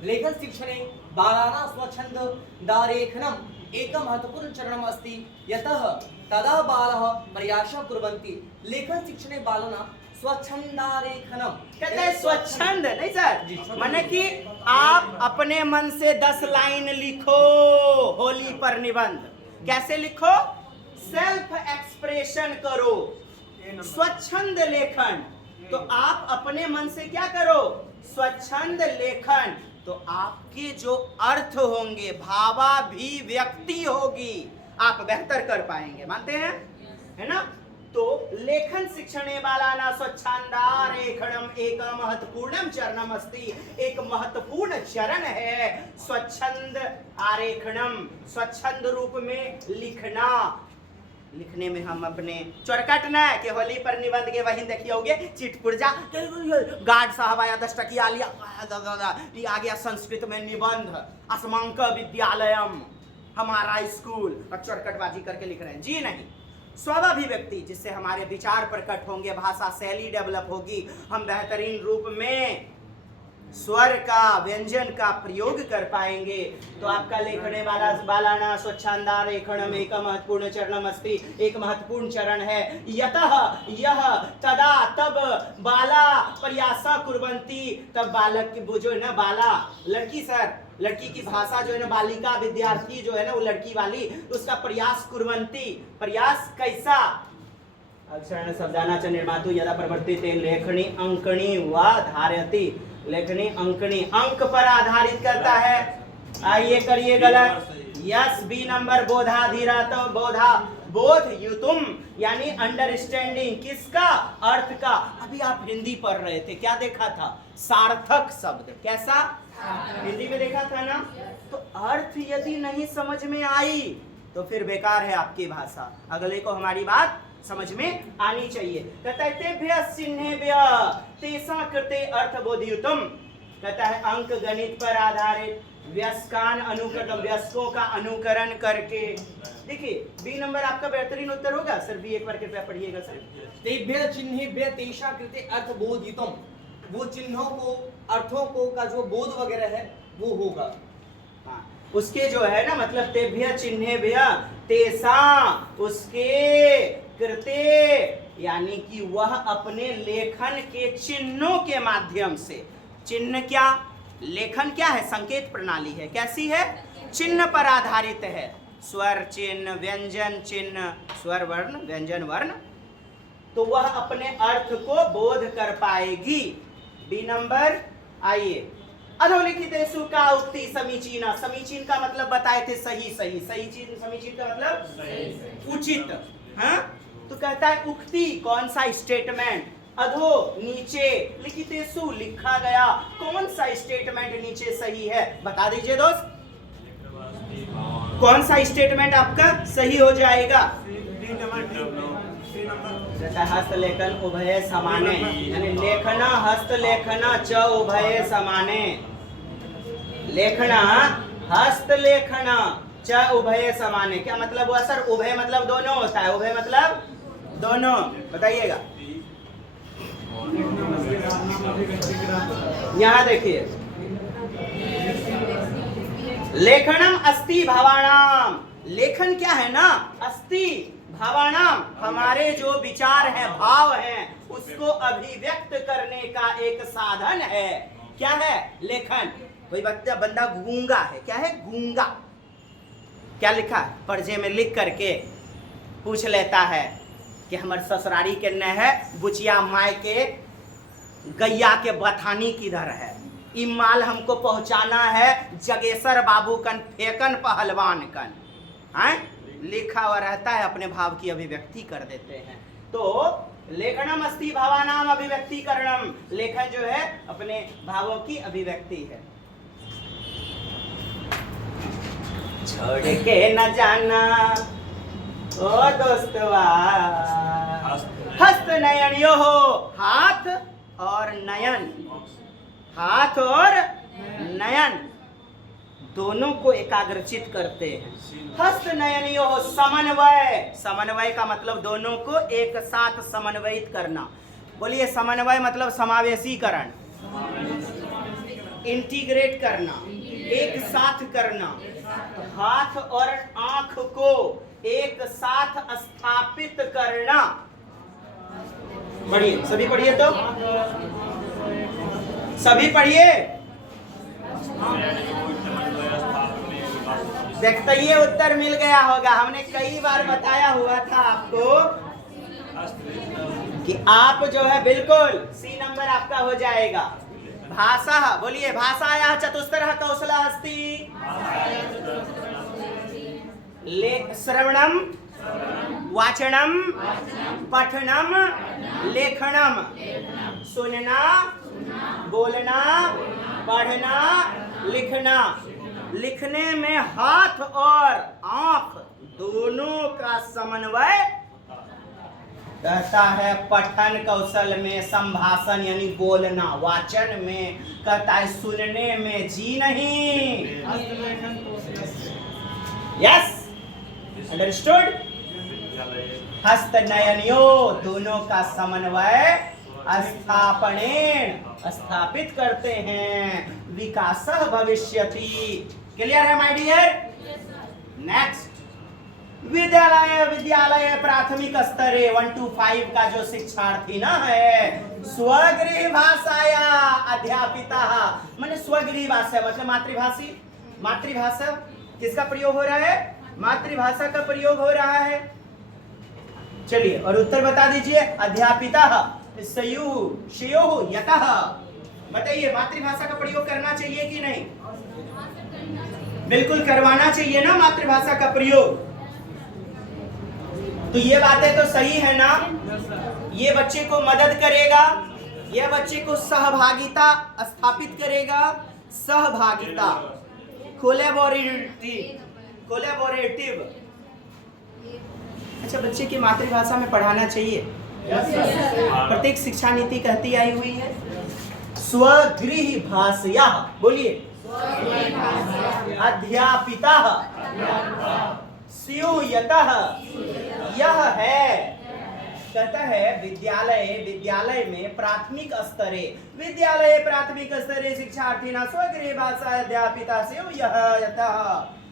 लेखन शिक्षणे बालानां स्वच्छन्ददारेखनम् एकं महत्वपूर्ण चरणम् अस्ति, यतः तदा बालः प्रयासं कुर्वन्ति। लेखन शिक्षणे बालानां स्वच्छन्दारेखनम, कहते हैं स्वच्छंद नहीं सर, माने कि आप अपने मन से 10 लाइन लिखो होली पर निबंध। कैसे लिखो? सेल्फ एक्सप्रेशन करो, स्वच्छंद लेखन। तो आप अपने मन से क्या करो? स्वच्छंद लेखन। तो आपके जो अर्थ होंगे, भावाभिव्यक्ति होगी, आप बेहतर कर पाएंगे। मानते हैं, है ना? तो लेखन शिक्षणे बालाना स्वच्छंदारेखनम एक महत्वपूर्णम चरणम अस्ति। एक महत्वपूर्ण चरण है स्वच्छंद आरेखनम, स्वच्छंद रूप में लिखना। लिखने में हम अपने चौरकट न कि होली पर निबंध के वही देखिए होगे चिटपुर्जा गार्ड साहब आया 10 टकिया लिया, ये आ गया संस्कृत में निबंध, अस्मांक विद्यालयम हमारा स्कूल, और चौरकटबाजी करके लिख रहे हैं। जी नहीं, स्वाभाविव्यक्ति जिससे हमारे विचार प्रकट होंगे, भाषा शैली डेवलप होगी, हम बेहतरीन रूप में स्वर का व्यंजन का प्रयोग कर पाएंगे। तो आपका लेखने वाला बालाना स्वच्छंदारेखनम एक महत्वपूर्ण चरणम अस्ति। एक महत्वपूर्ण चरण है, यतः यह तदा तब बाला प्रयासा कुर्वन्ति। तब बालक की वो जो है ना, बाला लड़की सर, लड़की की भाषा जो है ना, बालिका विद्यार्थी जो है ना, वो लड़की वाली, उसका प्रयास कुर्वन्ति। प्रयास कैसा? अक्षरण शब्दाना च निर्मातु यदा प्रवर्तिते लेखनी अंकनी व धारयति। लेखनी अंकनी अंक पर आधारित करता है। आइए करिए गलत। यस, बी नंबर बोधाधीरा। तो बोधा बोध युतुम यानी अंडरस्टैंडिंग, किसका? अर्थ का। अभी आप हिंदी पढ़ रहे थे, क्या देखा था? सार्थक शब्द। कैसा? हिंदी में देखा था ना? तो अर्थ यदि नहीं समझ में आई तो फिर बेकार है आपकी भाषा। अगले को हमारी बात समझ में आनी चाहिए। कहता है तेभ्य चिन्हेभ्य तेषां कृते अर्थबोधयुतम। कहता है अंक गणित पर आधारित व्यस्कान अनुकरण, व्यस्कों का अनुकरण करके। देखिए बी नंबर आपका बेहतरीन उत्तर होगा सर। बी एक बार कृपया पढ़िएगा सर। तेभ्य चिन्हेभ्य तेषां कृते अर्थबोधयुतम, वो चिन्हों को, अर्थों को का जो बोध वगैरह है वो होगा। हाँ, उसके जो है ना, मतलब तेभ्य चिन्हेभ्य तेषां, उसके कृते यानी कि वह अपने लेखन के चिन्हों के माध्यम से। चिन्ह क्या? लेखन क्या है? संकेत प्रणाली है। कैसी है? चिन्ह पर आधारित है। स्वर चिन्ह, व्यंजन चिन्ह, स्वर वर्ण व्यंजन वर्ण। तो वह अपने अर्थ को बोध कर पाएगी। B number. आइए अधोलिखितेषु का उक्ति समीचीना। समीचीन का मतलब बताए थे सही सही। समीचीन का मतलब उचित। हाँ, तो कहता है उक्ति कौन सा? स्टेटमेंट। अधो नीचे, लिखितेषु लिखा गया, कौन सा स्टेटमेंट नीचे सही है? बता दीजिए दोस्त, कौन सा स्टेटमेंट आपका सही हो जाएगा? हस्तलेखन उभय समाने, यानी लेखना हस्तलेखना च उभय समाने। लेखना हस्तलेखना च उभय समाने। क्या मतलब हुआ सर? उभय मतलब दोनों होता है। उभय मतलब दोनों। बताइएगा। यहां देखिए, लेखनम अस्ति भावाणाम। लेखन क्या है ना? अस्ति भावाणाम, हमारे जो विचार हैं, भाव हैं, उसको अभिव्यक्त करने का एक साधन है। क्या है? लेखन। कोई बंदा गूंगा है। क्या है? गूंगा। क्या लिखा है? पर्चे में लिख करके पूछ लेता है कि हमारे ससुरारी के न है, बुचिया माय के गैया के बथानी किधर है, ई माल हमको पहुंचाना है जगेसर बाबू कन फेकन पहलवान कन। हैं? लिखा हुआ रहता है, अपने भाव की अभिव्यक्ति कर देते हैं। तो लेखनम अस्ति भावानाम अभिव्यक्तिकरणम, लेखन जो है अपने भावों की अभिव्यक्ति है। छोड़ के न जाना ओ दोस्तवा, हस्त नयन यो हो, हाथ और नयन, हाथ और नयन दोनों को एकाग्रचित करते हैं। हस्त नयन यो हो, समन्वय, समन्वय का मतलब दोनों को एक साथ समन्वयित करना। बोलिए समन्वय मतलब समावेशीकरण, इंटीग्रेट करना, एक साथ करना। तो हाथ और आंख को एक साथ स्थापित करना। पढ़िए, सभी पढ़िए, तो सभी पढ़िए। देखते ये उत्तर मिल गया होगा। हमने कई बार बताया हुआ था आपको कि आप जो है बिल्कुल सी नंबर आपका हो जाएगा। भाषा, बोलिए भाषायाः चतुस्तरः कौशलः अस्ति। श्रवणम, वाचनम, पठनम, लेखनम। सुनना, बोलना, पढ़ना, लिखना। लिखने में हाथ और आंख दोनों का समन्वय कहता है। पठन कौशल में संभाषण यानी बोलना, वाचन में कहता है सुनने में जी नहीं। Yes, understood. हस्त नयनियो दोनों का समन्वय स्थापनेन स्थापित करते हैं। विकासः भविष्यति। क्लियर है माय डियर? नेक्स्ट, विद्यालय, विद्यालय प्राथमिक स्तरे 1 to 5 का जो शिक्षार्थी ना है, स्वगृह भाषाया अध्यापिता, माने स्वगृह भाषा मतलब मातृभाषी। मातृभाषा किसका प्रयोग हो रहा है? मातृभाषा का प्रयोग हो रहा है। चलिए और उत्तर बता दीजिए। अध्यापिता सयु शयो यतः। बताइए मातृभाषा का प्रयोग करना चाहिए कि नहीं? बिल्कुल करवाना चाहिए ना मातृभाषा का प्रयोग। तो ये बातें तो सही है ना? ये बच्चे को मदद करेगा, ये बच्चे को सहभागिता स्थापित करेगा। सहभागिता, कोलैबोरेटिव। अच्छा, बच्चे की मातृभाषा में पढ़ाना चाहिए। प्रत्येक शिक्षा नीति कहती आई हुई है स्वगृह भाषया। बोलिए अध्यापिता स्यूयतः। यह है, कहता है विद्यालय में प्राथमिक स्तरे, विद्यालय प्राथमिक स्तरे शिक्षार्थिना स्वगृह भाषा अध्यापिता स्यूयतः।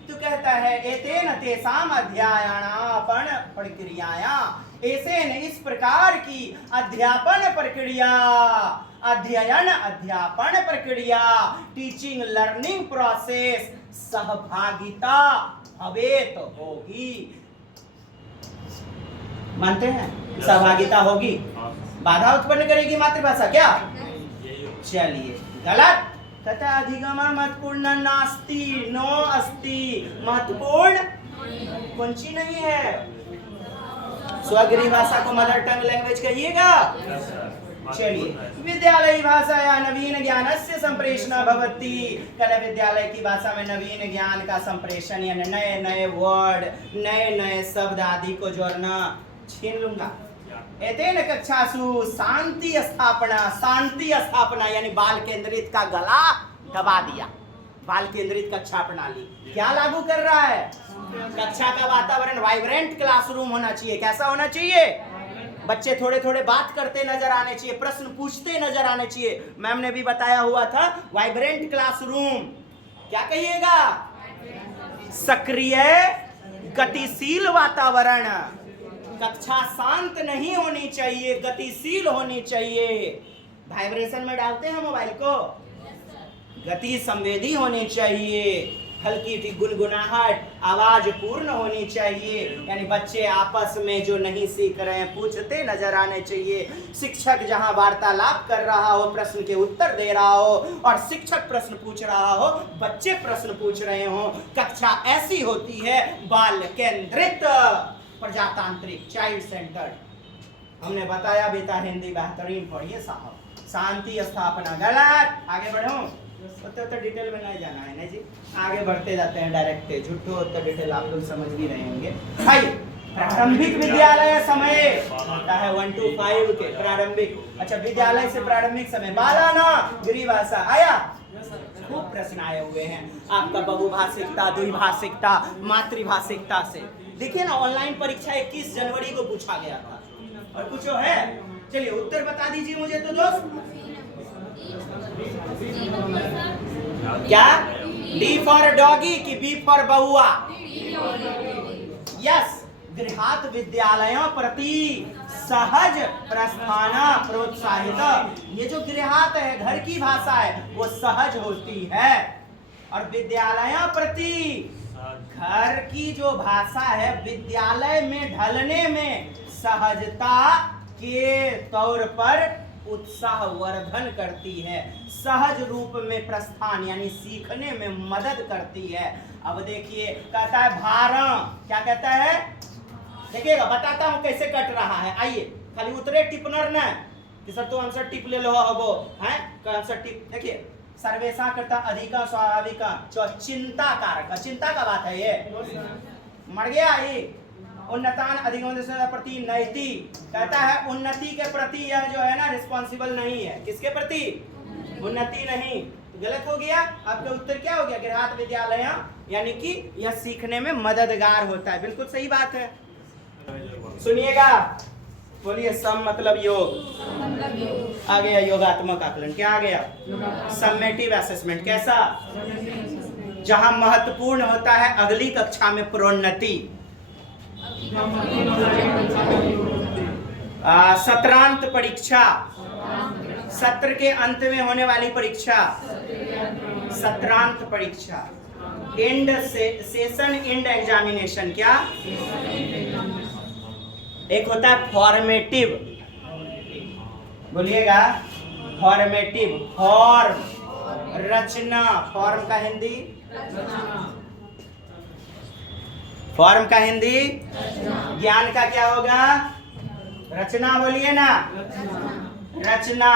तो कहता है एतेन तेषाम अध्ययनापन प्रक्रियाया, ऐसे न इस प्रकार की अध्यापन प्रक्रिया, अध्ययन अध्यापन प्रक्रिया, टीचिंग लर्निंग प्रोसेस सहभागिता भवेत होगी। मानते हैं सहभागिता होगी? बाधा उत्पन्न करेगी मातृभाषा क्या? चलिए गलत। तथा अधिगम महत्वपूर्ण नास्ति, नो अस्ति। महत्वपूर्ण कौन सी नहीं है? स्वगृह भाषा को मदर टंग लैंग्वेज कहिएगा। चलिए, विद्यालय भाषाया नवीन ज्ञानस्य संप्रेषण भवति। कल विद्यालय की भाषा में नवीन ज्ञान का संप्रेषण यानी नए नए वर्ड, नए नए शब्द आदि को जोड़ना। छीन लूंगा। एतेन कक्षासु शांति स्थापना, शांति स्थापना यानी बाल केंद्रित का गला दबा दिया। बाल केंद्रित कक्षा प्रणाली क्या लागू कर रहा है? कक्षा का वातावरण वाइब्रेंट क्लासरूम होना चाहिए। कैसा होना चाहिए? बच्चे थोड़े थोड़े बात करते नजर आने चाहिए, प्रश्न पूछते नजर आने चाहिए। मैम ने भी बताया हुआ था वाइब्रेंट क्लासरूम। क्या कहिएगा? सक्रिय गतिशील वातावरण। कक्षा शांत नहीं होनी चाहिए, गतिशील होनी चाहिए। वाइब्रेशन में डालते हैं मोबाइल को, गति संवेदी होनी चाहिए। हल्की सी गुनगुनाहट, आवाज पूर्ण होनी चाहिए। यानी बच्चे आपस में जो नहीं सीख रहे हैं पूछते नजर आने चाहिए। शिक्षक जहां वार्तालाप कर रहा हो, प्रश्न के उत्तर दे रहा हो, और शिक्षक प्रश्न पूछ रहा हो, बच्चे प्रश्न पूछ रहे हो। कक्षा ऐसी होती है बाल केंद्रित, प्रजातांत्रिक, चाइल्ड सेंटर्ड। हमने बताया बेटा हिंदी बेहतरीन पढ़िए साहब। शांति स्थापना गलत। आगे बढ़ो, उतना डिटेल में नहीं जाना है ना जी, आगे बढ़ते जाते हैं डायरेक्ट। झूठो उतना डिटेल आप लोग समझ भी रहे होंगे। भाई प्रारंभिक विद्यालय समय होता है 1 to 5 के प्रारंभिक। अच्छा, विद्यालय से प्रारंभिक समय बाला ना गिरिभाषा आया। खूब प्रश्न आए हुए हैं आपका बहुभाषिकता, द्विभाषिकता, मातृभाषिकता से। देखिए ना, ऑनलाइन परीक्षा 21 जनवरी को पूछा गया था। और कुछ है? चलिए उत्तर बता दीजिए मुझे तो दोस्त। क्या? डी फॉर डॉगी की बी फॉर बहुआ? यस। गृहात विद्यालयों प्रति सहज प्रस्थाना प्रोत्साहित। ये जो गृहात है, घर की भाषा है, वो सहज होती है। और विद्यालयों प्रति, घर की जो भाषा है विद्यालय में ढलने में सहजता के तौर पर उत्साह वर्धन करती है, सहज रूप में प्रस्थान यानी सीखने में मदद करती है। अब देखिए, कहता है भारा, क्या कहता है? देखिएगा, बताता हूं कैसे कट रहा है। आइए, खाली उतरे टिपनर ना कि सर तो आंसर टिप ले लो हबो हैं, आंसर टिप। देखिए, सर्वेशा करता अधिका स्वाभाविका चिंता कारक, चिंता का बात है ये, मर गया ये। उन्नतान अधिगम प्रति नैति, कहता है उन्नति के प्रति यह जो है ना रिस्पॉन्सिबल नहीं है। किसके प्रति? उन्नति नहीं। गलत हो गया। आपका उत्तर क्या हो गया? गृहात विद्यालय यानी कि यह सीखने में मददगार होता है। बिल्कुल सही बात है। सुनिएगा, बोलिए सम मतलब योग। आ गया योगात्मक आकलन। क्या आ गया? Summative assessment. कैसा? जहां महत्वपूर्ण होता है अगली कक्षा में प्रोन्नति। सत्रांत परीक्षा, सत्र के अंत में होने वाली परीक्षा सत्रांत परीक्षा। And session and examination. क्या? एक होता है फॉर्मेटिव, बोलिएगा फॉर्मेटिव। फॉर्म रचना, फॉर्म का हिंदी, फॉर्म का हिंदी, ज्ञान का क्या होगा? रचना। बोलिए ना, रचना।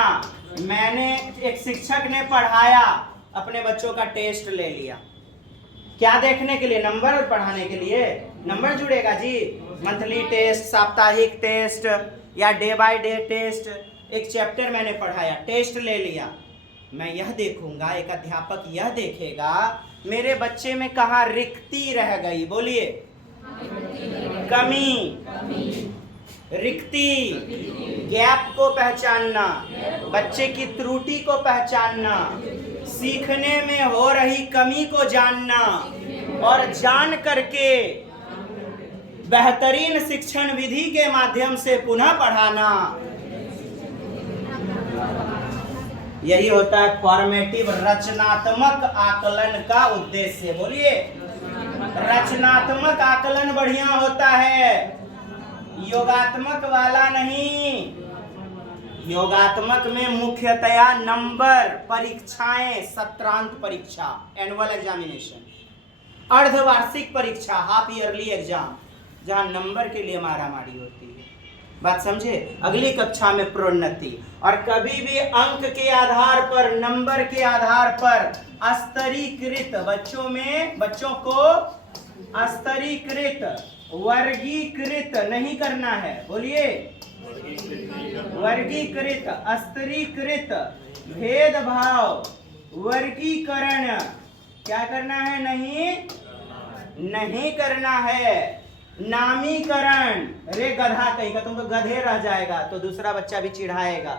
मैंने, एक शिक्षक ने पढ़ाया, अपने बच्चों का टेस्ट ले लिया। क्या देखने के लिए? नंबर पढ़ाने के लिए। नंबर जुड़ेगा जी। मंथली टेस्ट, साप्ताहिक टेस्ट या डे बाय डे टेस्ट। एक चैप्टर मैंने पढ़ाया, टेस्ट ले लिया। मैं यह देखूंगा, एक अध्यापक यह देखेगा मेरे बच्चे में कहाँ रिक्ति रह गई। बोलिए, कमी, रिक्ति, गैप को पहचानना, बच्चे की त्रुटि को पहचानना, सीखने में हो रही कमी को जानना और जान करके बेहतरीन शिक्षण विधि के माध्यम से पुनः पढ़ाना। यही होता है फॉर्मेटिव रचनात्मक आकलन का उद्देश्य। बोलिए, रचनात्मक आकलन बढ़िया होता है, योगात्मक वाला नहीं। योगात्मक में मुख्यतया नंबर, परीक्षाएं, सत्रांत परीक्षा एनुअल एग्जामिनेशन, अर्धवार्षिक परीक्षा हाफ ईयरली एग्जाम, जहां नंबर के लिए मारामारी होती है। बात समझे? अगली कक्षा में प्रोन्नति। और कभी भी अंक के आधार पर, नंबर के आधार पर स्तरीकृत, बच्चों को स्तरीकृत, वर्गीकृत नहीं करना है। बोलिए, वर्गीकृत, स्तरीकृत, भेदभाव, वर्गीकरण क्या करना है? नहीं करना है। नामीकरण, रे गधा कहीं का, तुम तो गधे रह जाएगा तो दूसरा बच्चा भी चिढ़ाएगा,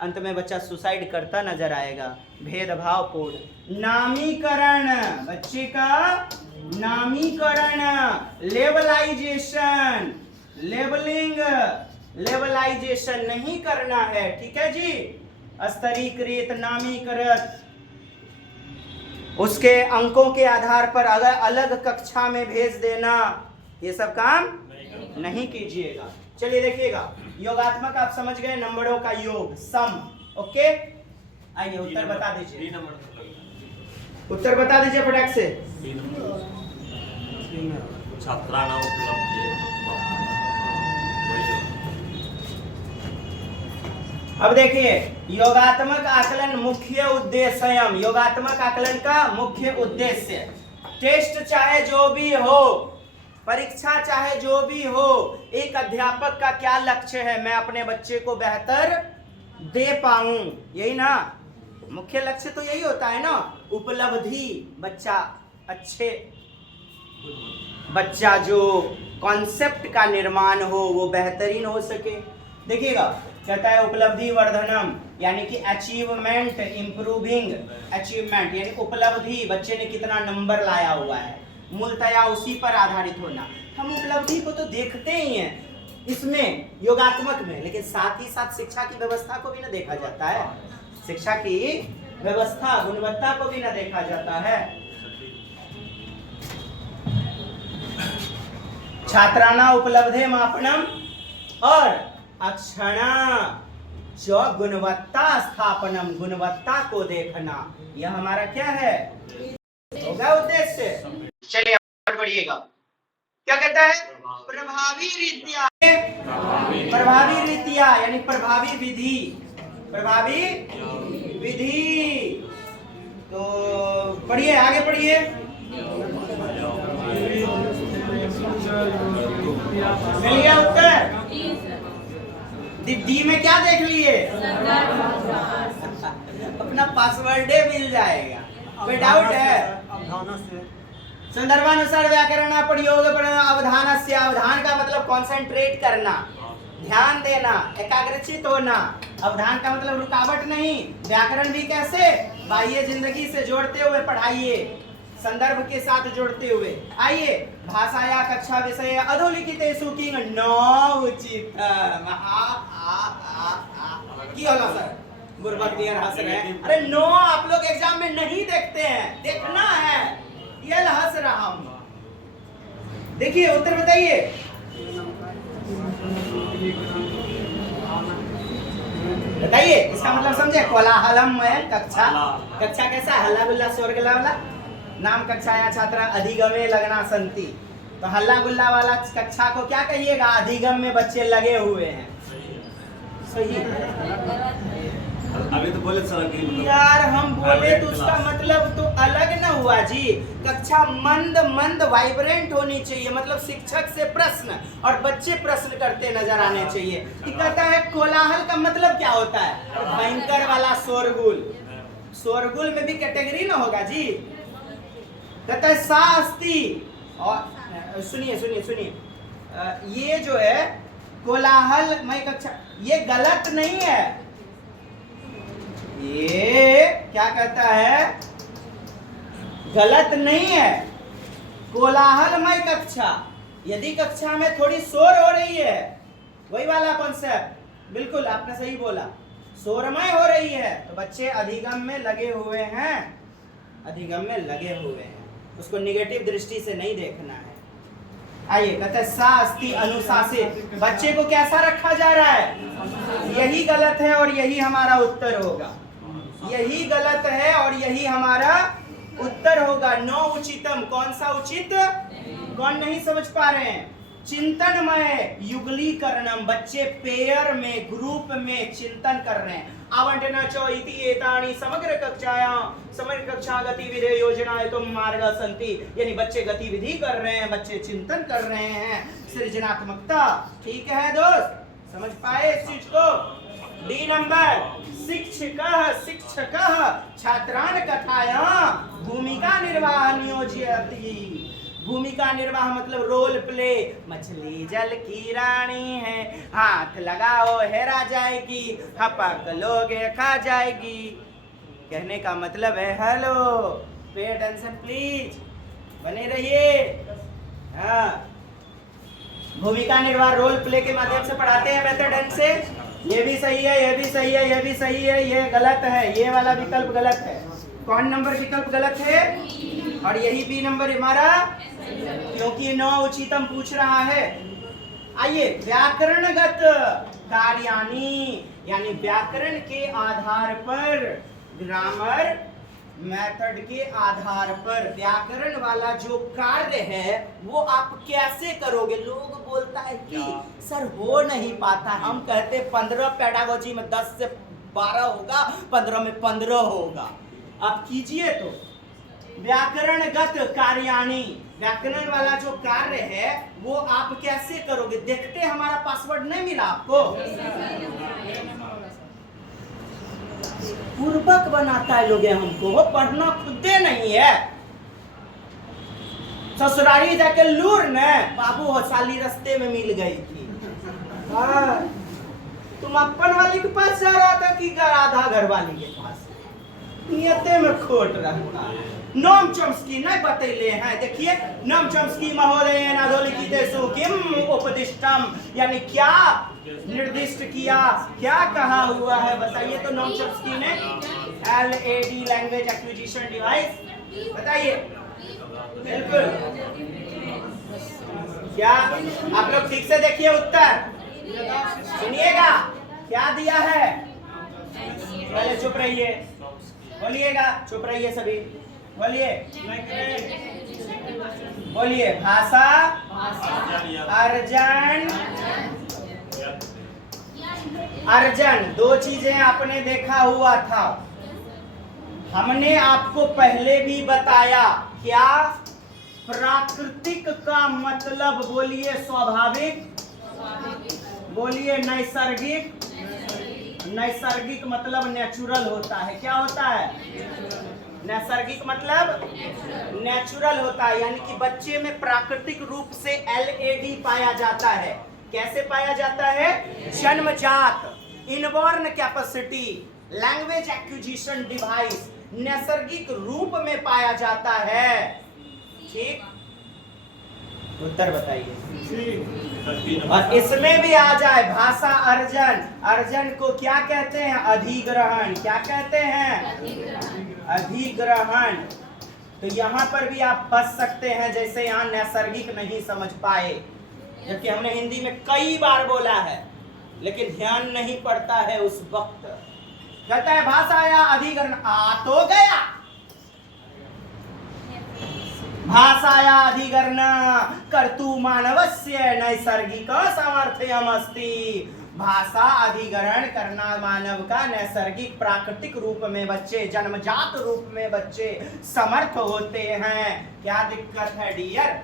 अंत में बच्चा सुसाइड करता नजर आएगा। भेदभाव पूर्ण। नामीकरण, बच्चे का नामीकरण। लेबलाइजेशन, लेबलिंग, लेबलाइजेशन नहीं करना है। ठीक है जी। स्तरीकृत, नामीकृत, उसके अंकों के आधार पर अगर अलग कक्षा में भेज देना, ये सब काम नहीं कीजिएगा। चलिए देखिएगा, योगात्मक आप समझ गए, नंबरों का योग, सम। ओके, आइए उत्तर बता दीजिए। उत्तर बता दीजिए फटाक से। अब देखिए, योगात्मक आकलन मुख्य उद्देश्यम, योगात्मक आकलन का मुख्य उद्देश्य, टेस्ट चाहे जो भी हो, परीक्षा चाहे जो भी हो, एक अध्यापक का क्या लक्ष्य है? मैं अपने बच्चे को बेहतर दे पाऊं, यही ना मुख्य लक्ष्य, तो यही होता है ना, उपलब्धि, बच्चा अच्छे, बच्चा जो कॉन्सेप्ट का निर्माण हो वो बेहतरीन हो सके। देखिएगा, कहता है उपलब्धि वर्धनम, यानी कि अचीवमेंट, इंप्रूविंग अचीवमेंट, यानी उपलब्धि, बच्चे ने कितना नंबर लाया हुआ है, मूलतया उसी पर आधारित होना। हम उपलब्धि को तो देखते ही हैं इसमें योगात्मक में, लेकिन साथ ही साथ शिक्षा की व्यवस्था को भी ना देखा जाता है, शिक्षा की व्यवस्था, गुणवत्ता को भी ना देखा जाता है। छात्राना उपलब्धे मापनम और अक्षणा जो गुणवत्ता स्थापनम, गुणवत्ता को देखना, यह हमारा क्या है, होगा उद्देश्य। चलिए आगे बढ़िएगा, क्या कहता है, प्रभावी रीत्या, प्रभावी रीत्या यानी प्रभावी विधि, प्रभावी विधि। तो पढ़िए, आगे पढ़िए। मिल गया उत्तर? डी में क्या देख लिए? अपना पासवर्ड मिल जाएगा, कोई डाउट है? संदर्भानुसार व्याकरण प्रयोग अवधान से, अवधान का मतलब कॉन्सेंट्रेट करना, ध्यान देना, एकाग्रचित होना। अवधान का मतलब रुकावट नहीं। व्याकरण भी कैसे, बाह्य जिंदगी से जोड़ते हुए पढ़ाइए, संदर्भ के साथ जोड़ते हुए। आइए, भाषाया कक्षा विषय अधोलिखितेषु किंग न उचित की होला सर, बुर्बक डियर हंस रहे हैं। अरे नो, आप लोग एग्जाम में नहीं देखते हैं, देखना है, ये हंस रहा हूं। देखिए उत्तर बताइए। बताइए, इसका मतलब समझे? कोलाहलम में कक्षा, कक्षा कैसा, हल्ला गुल्ला शोर गुल्ला वाला। नाम कक्षाया छात्रा अधिगमे लगना संति, तो हल्ला गुल्ला वाला कक्षा को क्या कहिएगा, अधिगम में बच्चे लगे हुए हैं। सही अभी तो बोले सर यार, हम बोले तो उसका मतलब तो अलग ना हुआ जी। कक्षा मंद मंद वाइब्रेंट होनी चाहिए, मतलब शिक्षक से प्रश्न और बच्चे प्रश्न करते नजर आने चाहिए। कहता है कोलाहल का मतलब क्या होता है, भयंकर वाला शोरगुल। शोरगुल में भी कैटेगरी ना होगा जी। कहता है शास्ति, और सुनिए सुनिए सुनिए, ये जो है कोलाहलमय कक्षा, ये गलत नहीं है। ये क्या कहता है, गलत नहीं है। कोलाहलमय कक्षा, यदि कक्षा में थोड़ी शोर हो रही है, वही वाला कॉन्सेप्ट, बिल्कुल आपने सही बोला, शोरमय हो रही है, तो बच्चे अधिगम में लगे हुए हैं, अधिगम में लगे हुए हैं, उसको निगेटिव दृष्टि से नहीं देखना है। आइए, कहते हैं शास्ति अनुशासित, बच्चे को कैसा रखा जा रहा है, यही गलत है और यही हमारा उत्तर होगा, यही गलत है और यही हमारा उत्तर होगा। नो उचितम, कौन सा उचित, कौन नहीं समझ पा रहे हैं? चिंतनमय युगलीकरणम, बच्चे पेयर में, ग्रुप में चिंतन कर रहे हैं। आवंटन च इति एतानि समग्र कक्षायां, समग्र कक्षा गतिविधि योजनाएं तुम मार्ग संति, यानी बच्चे गतिविधि कर रहे हैं, बच्चे चिंतन कर रहे हैं, सृजनात्मकता। ठीक है दोस्त, समझ पाए इस चीज को? डी नंबर, शिक्षक छात्रान कथायां भूमिका निर्वाह नियोजयति। भूमिका निर्वाह मतलब रोल प्ले। मछली जल की रानी है, हाथ लगाओ हेरा जाएगी, हपक लोगे खा जाएगी। कहने का मतलब है, हेलो पे अटेंशन प्लीज, बने रहिए। हाँ, भूमिका निर्वाह रोल प्ले के माध्यम से पढ़ाते हैं मेथड ढंग से। ये भी सही है, ये भी सही है, ये भी सही है, ये गलत है, ये वाला विकल्प गलत है। कौन नंबर विकल्प गलत है? और यही बी नंबर हमारा, क्योंकि नौ उचितम पूछ रहा है। आइए, व्याकरणगत कार्यानी, यानी व्याकरण के आधार पर, ग्रामर मेथड के आधार पर व्याकरण वाला जो कार्य है वो आप कैसे करोगे। लोग बोलता है कि सर हो नहीं पाता, हम कहते 15 पेडागोजी में 10 से 12 होगा, 15 में 15 होगा। आप कीजिए तो व्याकरणगत कार्याणी, व्याकरण वाला जो कार्य है वो आप कैसे करोगे। देखते हमारा पासवर्ड नहीं मिला आपको, पूर्वक बनाता है लोग हमको, वो पढ़ना खुदे नहीं है। ससुरारी जाके लूर न बाबू हो साली रास्ते में मिल गई थी। तुम अपन वाली के पास जा रहा था कि राधा घर वाली के पास, नियते में खोट रहता है। नोम चॉम्स्की नहीं बतैले हैं, देखिए नोम चॉम्स्की महोदय अधोलिखितेषु किम उपदिष्टम, यानी क्या निर्दिष्ट किया, क्या कहा हुआ है बताइए। तो नोम चॉम्स्की ने LAD लैंग्वेज एक्विजिशन डिवाइस, बताइए बिल्कुल क्या। आप लोग ठीक से देखिए उत्तर, सुनिएगा क्या दिया है। पहले चुप रहिए, बोलिएगा, चुप रहिए सभी, बोलिए बोलिए। भाषा अर्जन, अर्जन दो चीजें आपने देखा हुआ था, हमने आपको पहले भी बताया। क्या प्राकृतिक का मतलब बोलिए स्वाभाविक, बोलिए नैसर्गिक, नैसर्गिक मतलब नेचुरल होता है। क्या होता है? नैसर्गिक मतलब नेचुरल होता है, यानी कि बच्चे में प्राकृतिक रूप से LAD पाया जाता है। कैसे पाया जाता है? जन्मजात, inborn capacity, language acquisition device, नैसर्गिक रूप में पाया जाता है। ठीक, उत्तर बताइए। और इसमें भी आ जाए भाषा अर्जन, अर्जन को क्या कहते हैं? अधिग्रहण। क्या कहते हैं? अधिग्रहण। तो यहाँ पर भी आप फंस सकते हैं, जैसे यहाँ नैसर्गिक नहीं समझ पाए, जबकि हमने हिंदी में कई बार बोला है, लेकिन ध्यान नहीं पड़ता है उस वक्त। कहता है भाषा या अधिग्रहण, आ तो गया भाषाया अधिकरण कर्तु मानवस्य नैसर्गिक सामर्थ्यमस्ति। भाषा अधिकरण करना मानव का नैसर्गिक प्राकृतिक रूप में बच्चे, जन्मजात रूप में बच्चे समर्थ होते हैं। क्या दिक्कत है डियर?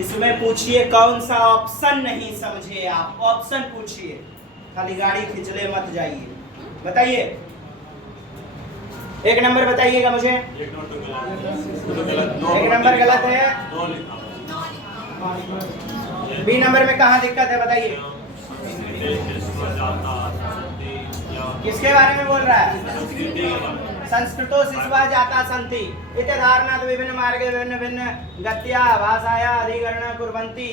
इसमें पूछिए कौन सा ऑप्शन नहीं समझे आप, ऑप्शन पूछिए, खाली गाड़ी खिंचले मत जाइए। बताइए एक नंबर बताइएगा मुझे। एक नंबर गलत है। बी नंबर में कहाँ दिक्कत है बताइए। किसके बारे में बोल रहा है? संस्कृतो शिशवा जाता संति इति धारणात् विभिन्न मार्गे विभिन्न भिन्न गत्या भाषाया अधिकरण कुर्वन्ति,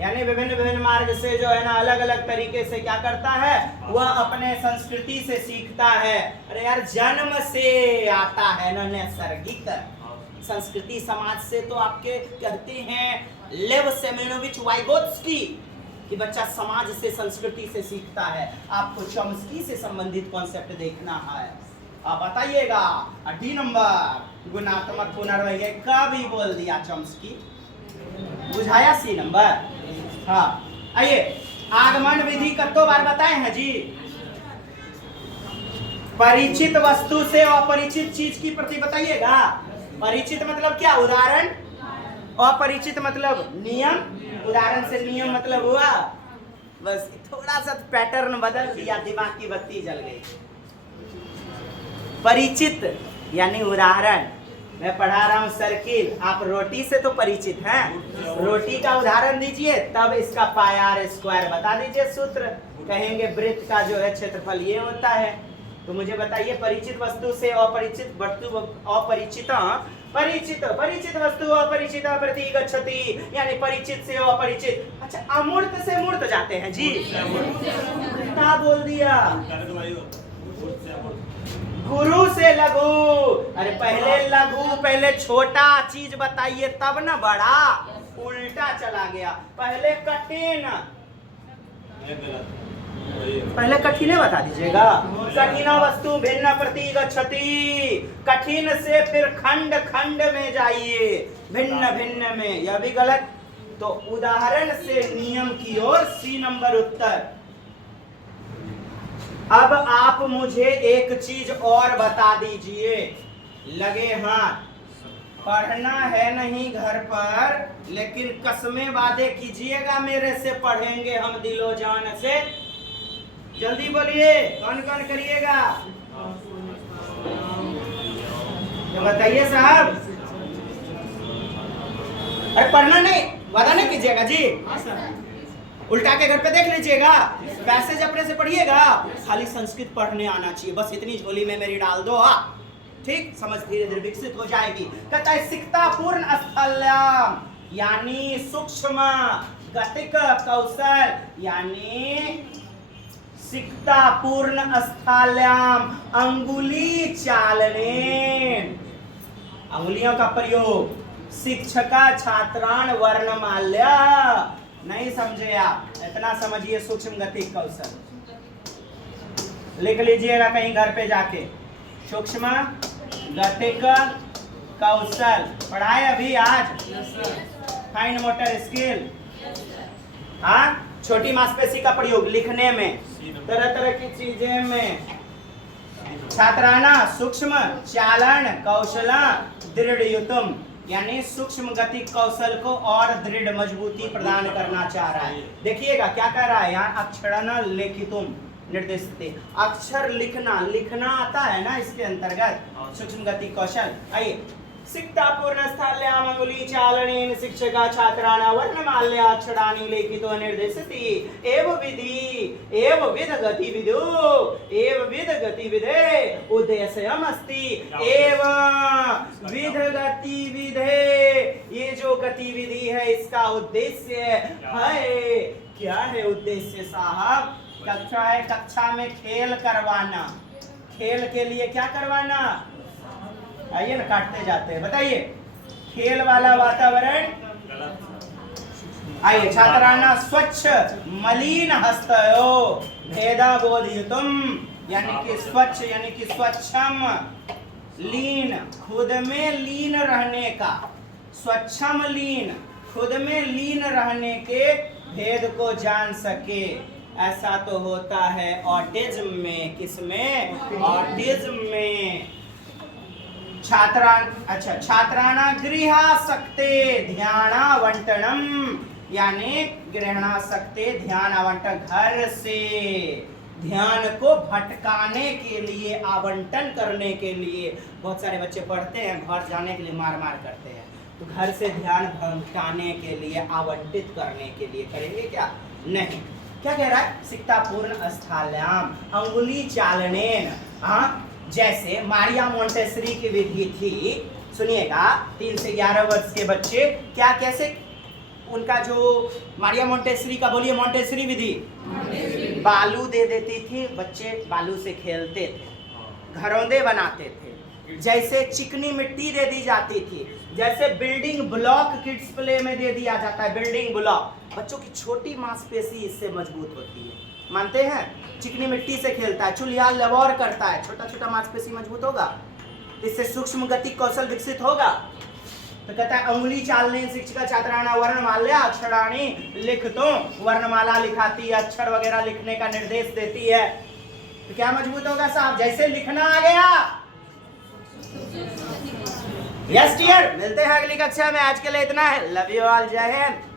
यानी विभिन्न विभिन्न मार्ग से जो है ना अलग अलग तरीके से क्या करता है, वह अपने संस्कृति से सीखता है। अरे यार जन्म से आता है ना नैसर्गिक, संस्कृति समाज से तो आपके कहते हैं लेव सेमेनोविच वाइगोत्स्की कि बच्चा समाज से संस्कृति से सीखता है। आपको चॉम्स्की से संबंधित कॉन्सेप्ट देखना है। आप बताइएगा। डी नंबर गुणात्मक पुनर्वैज्ञ का भी बोल दिया चॉम्स्की, बुझाया। सी नंबर हाँ आइए, आगमन विधि कतो बार बताए हैं जी। परिचित वस्तु से अपरिचित चीज की प्रति बताइएगा। परिचित मतलब क्या? उदाहरण। अपरिचित मतलब नियम। उदाहरण से नियम मतलब हुआ। बस थोड़ा सा पैटर्न बदल दिया, दिमाग की बत्ती जल गई। परिचित यानी उदाहरण। मैं पढ़ा रहा हूँ सर्किल, आप रोटी से तो परिचित हैं, रोटी का उदाहरण दीजिए, तब इसका पाई आर स्क्वायर बता दीजिए सूत्र। कहेंगे वृत्त का जो है क्षेत्रफल ये होता है। तो मुझे बताइए परिचित वस्तु से अपरिचित वस्तु, अपरिचित परिचित, परिचित वस्तु अपरिचित प्रति गच्छति, यानी परिचित से अपरिचित। अच्छा अमूर्त से मूर्त जाते हैं जी, क्या बोल दिया? गुरु से लघु। अरे पहले लघु, पहले छोटा चीज बताइए तब ना बड़ा, उल्टा चला गया। पहले कठिन, पहले कठिने बता दीजिएगा। कठिन वस्तु भिन्न प्रति गच्छति, कठिन से फिर खंड खंड में जाइए, भिन्न भिन्न में, यह भी गलत। तो उदाहरण से नियम की ओर सी नंबर उत्तर। अब आप मुझे एक चीज और बता दीजिए, लगे हाथ। पढ़ना है नहीं घर पर, लेकिन कसमें वादे कीजिएगा मेरे से पढ़ेंगे हम दिलो जान से। जल्दी बोलिए, कौन कौन करिएगा, तो बताइए साहब। अरे पढ़ना नहीं, वादा नहीं कीजिएगा जी, उल्टा के घर पे देख लीजिएगा, पैसेज अपने से पढ़िएगा, खाली संस्कृत पढ़ने आना चाहिए, बस इतनी झोली में मेरी डाल दो। ठीक, समझ धीरे धीरे विकसित हो जाएगी। कहता है सिक्ता पूर्ण स्थल्यम, यानी सूक्ष्म गतिक कौशल, यानी सिक्ता पूर्ण स्थल्यम, अंगुली चालने, अंगुलियों का प्रयोग। शिक्षका छात्रान वर्णमाल्या, नहीं समझे आप, इतना समझिए सूक्ष्म गतिक कौशल। लिख लीजिएगा कहीं घर पे जाके, सूक्ष्म गतिक कौशल पढ़ाए अभी आज। फाइन मोटर स्किल, हाँ, छोटी मांसपेशी का प्रयोग लिखने में, तरह तरह की चीजें में। छात्राना सूक्ष्म चालन कौशल दृढ़युतम, यानी सूक्ष्म गति कौशल को और दृढ़ मजबूती प्रदान करना चाह रहा है। देखिएगा क्या कह रहा है यहाँ, अक्षरना लेखितुम निर्देशित, अक्षर लिखना, लिखना आता है ना इसके अंतर्गत सूक्ष्म गति कौशल। आइए, सिक्ता पूर्ण स्थल्याम अंगुली चालनेन शिक्षका छात्राणां वर्णमाल्या अक्षराणि लेखितो निर्देशति एव विध गतिविधो एव विध गतिविधे उद्देश्यम अस्ति एव विध गतिविधे, ये जो गतिविधि है इसका उद्देश्य है। क्या है उद्देश्य साहब? कक्षा है, कक्षा में खेल करवाना, खेल के लिए क्या करवाना, आइए ना काटते जाते हैं, बताइए, खेल वाला वातावरण। आइए, छात्राना स्वच्छ मलिन हस्तयो भेदा बोधयुतम, यानी कि स्वच्छ यानी कि स्वच्छम, लीन खुद में लीन रहने का, स्वच्छम लीन खुद में लीन रहने के भेद को जान सके। ऐसा तो होता है ऑटिज्म में, किसमें, ऑटिज्म में। छात्राना गृहासक्ते ध्यानावंटनम, यानी ग्रहणासक्ते ध्यान आवंटन, घर से ध्यान को भटकाने के लिए, आवंटन करने के लिए। बहुत सारे बच्चे पढ़ते हैं, घर जाने के लिए मार मार करते हैं, तो घर से ध्यान भटकाने के लिए, आवंटित करने के लिए करेंगे क्या? नहीं। क्या कह रहा है? सिक्ता पूर्ण स्थल्याम अंगुली चालनेन, जैसे मारिया मोंटेसरी की विधि थी। सुनिएगा, 3 से 11 वर्ष के बच्चे क्या, कैसे उनका जो मारिया मोंटेसरी का, बोलिए मोंटेसरी विधि, बालू दे देती थी, बच्चे बालू से खेलते थे, घरौंदे बनाते थे। जैसे चिकनी मिट्टी दे दी जाती थी, जैसे बिल्डिंग ब्लॉक किड्स प्ले में दे दिया जाता है, बिल्डिंग ब्लॉक, बच्चों की छोटी मांसपेशी इससे मजबूत होती है। मानते हैं? चिकनी मिट्टी से खेलता है, चुलिया लवौर करता है, छोटा छोटा मांसपेशी मजबूत होगा, इससे सूक्ष्म गति कौशल विकसित होगा। तो कहता है अंगुली चालने शिक्षिका छात्राणा वर्णमाल्या अक्षराणी लिखतो, वर्णमाला लिखाती है, अक्षर वगैरह लिखने का निर्देश देती है। तो क्या मजबूत होगा साहब? जैसे लिखना आ गया। यस डियर, मिलते हैं अगली कक्षा में, आज के लिए इतना है। लव यू ऑल, जय हिंद।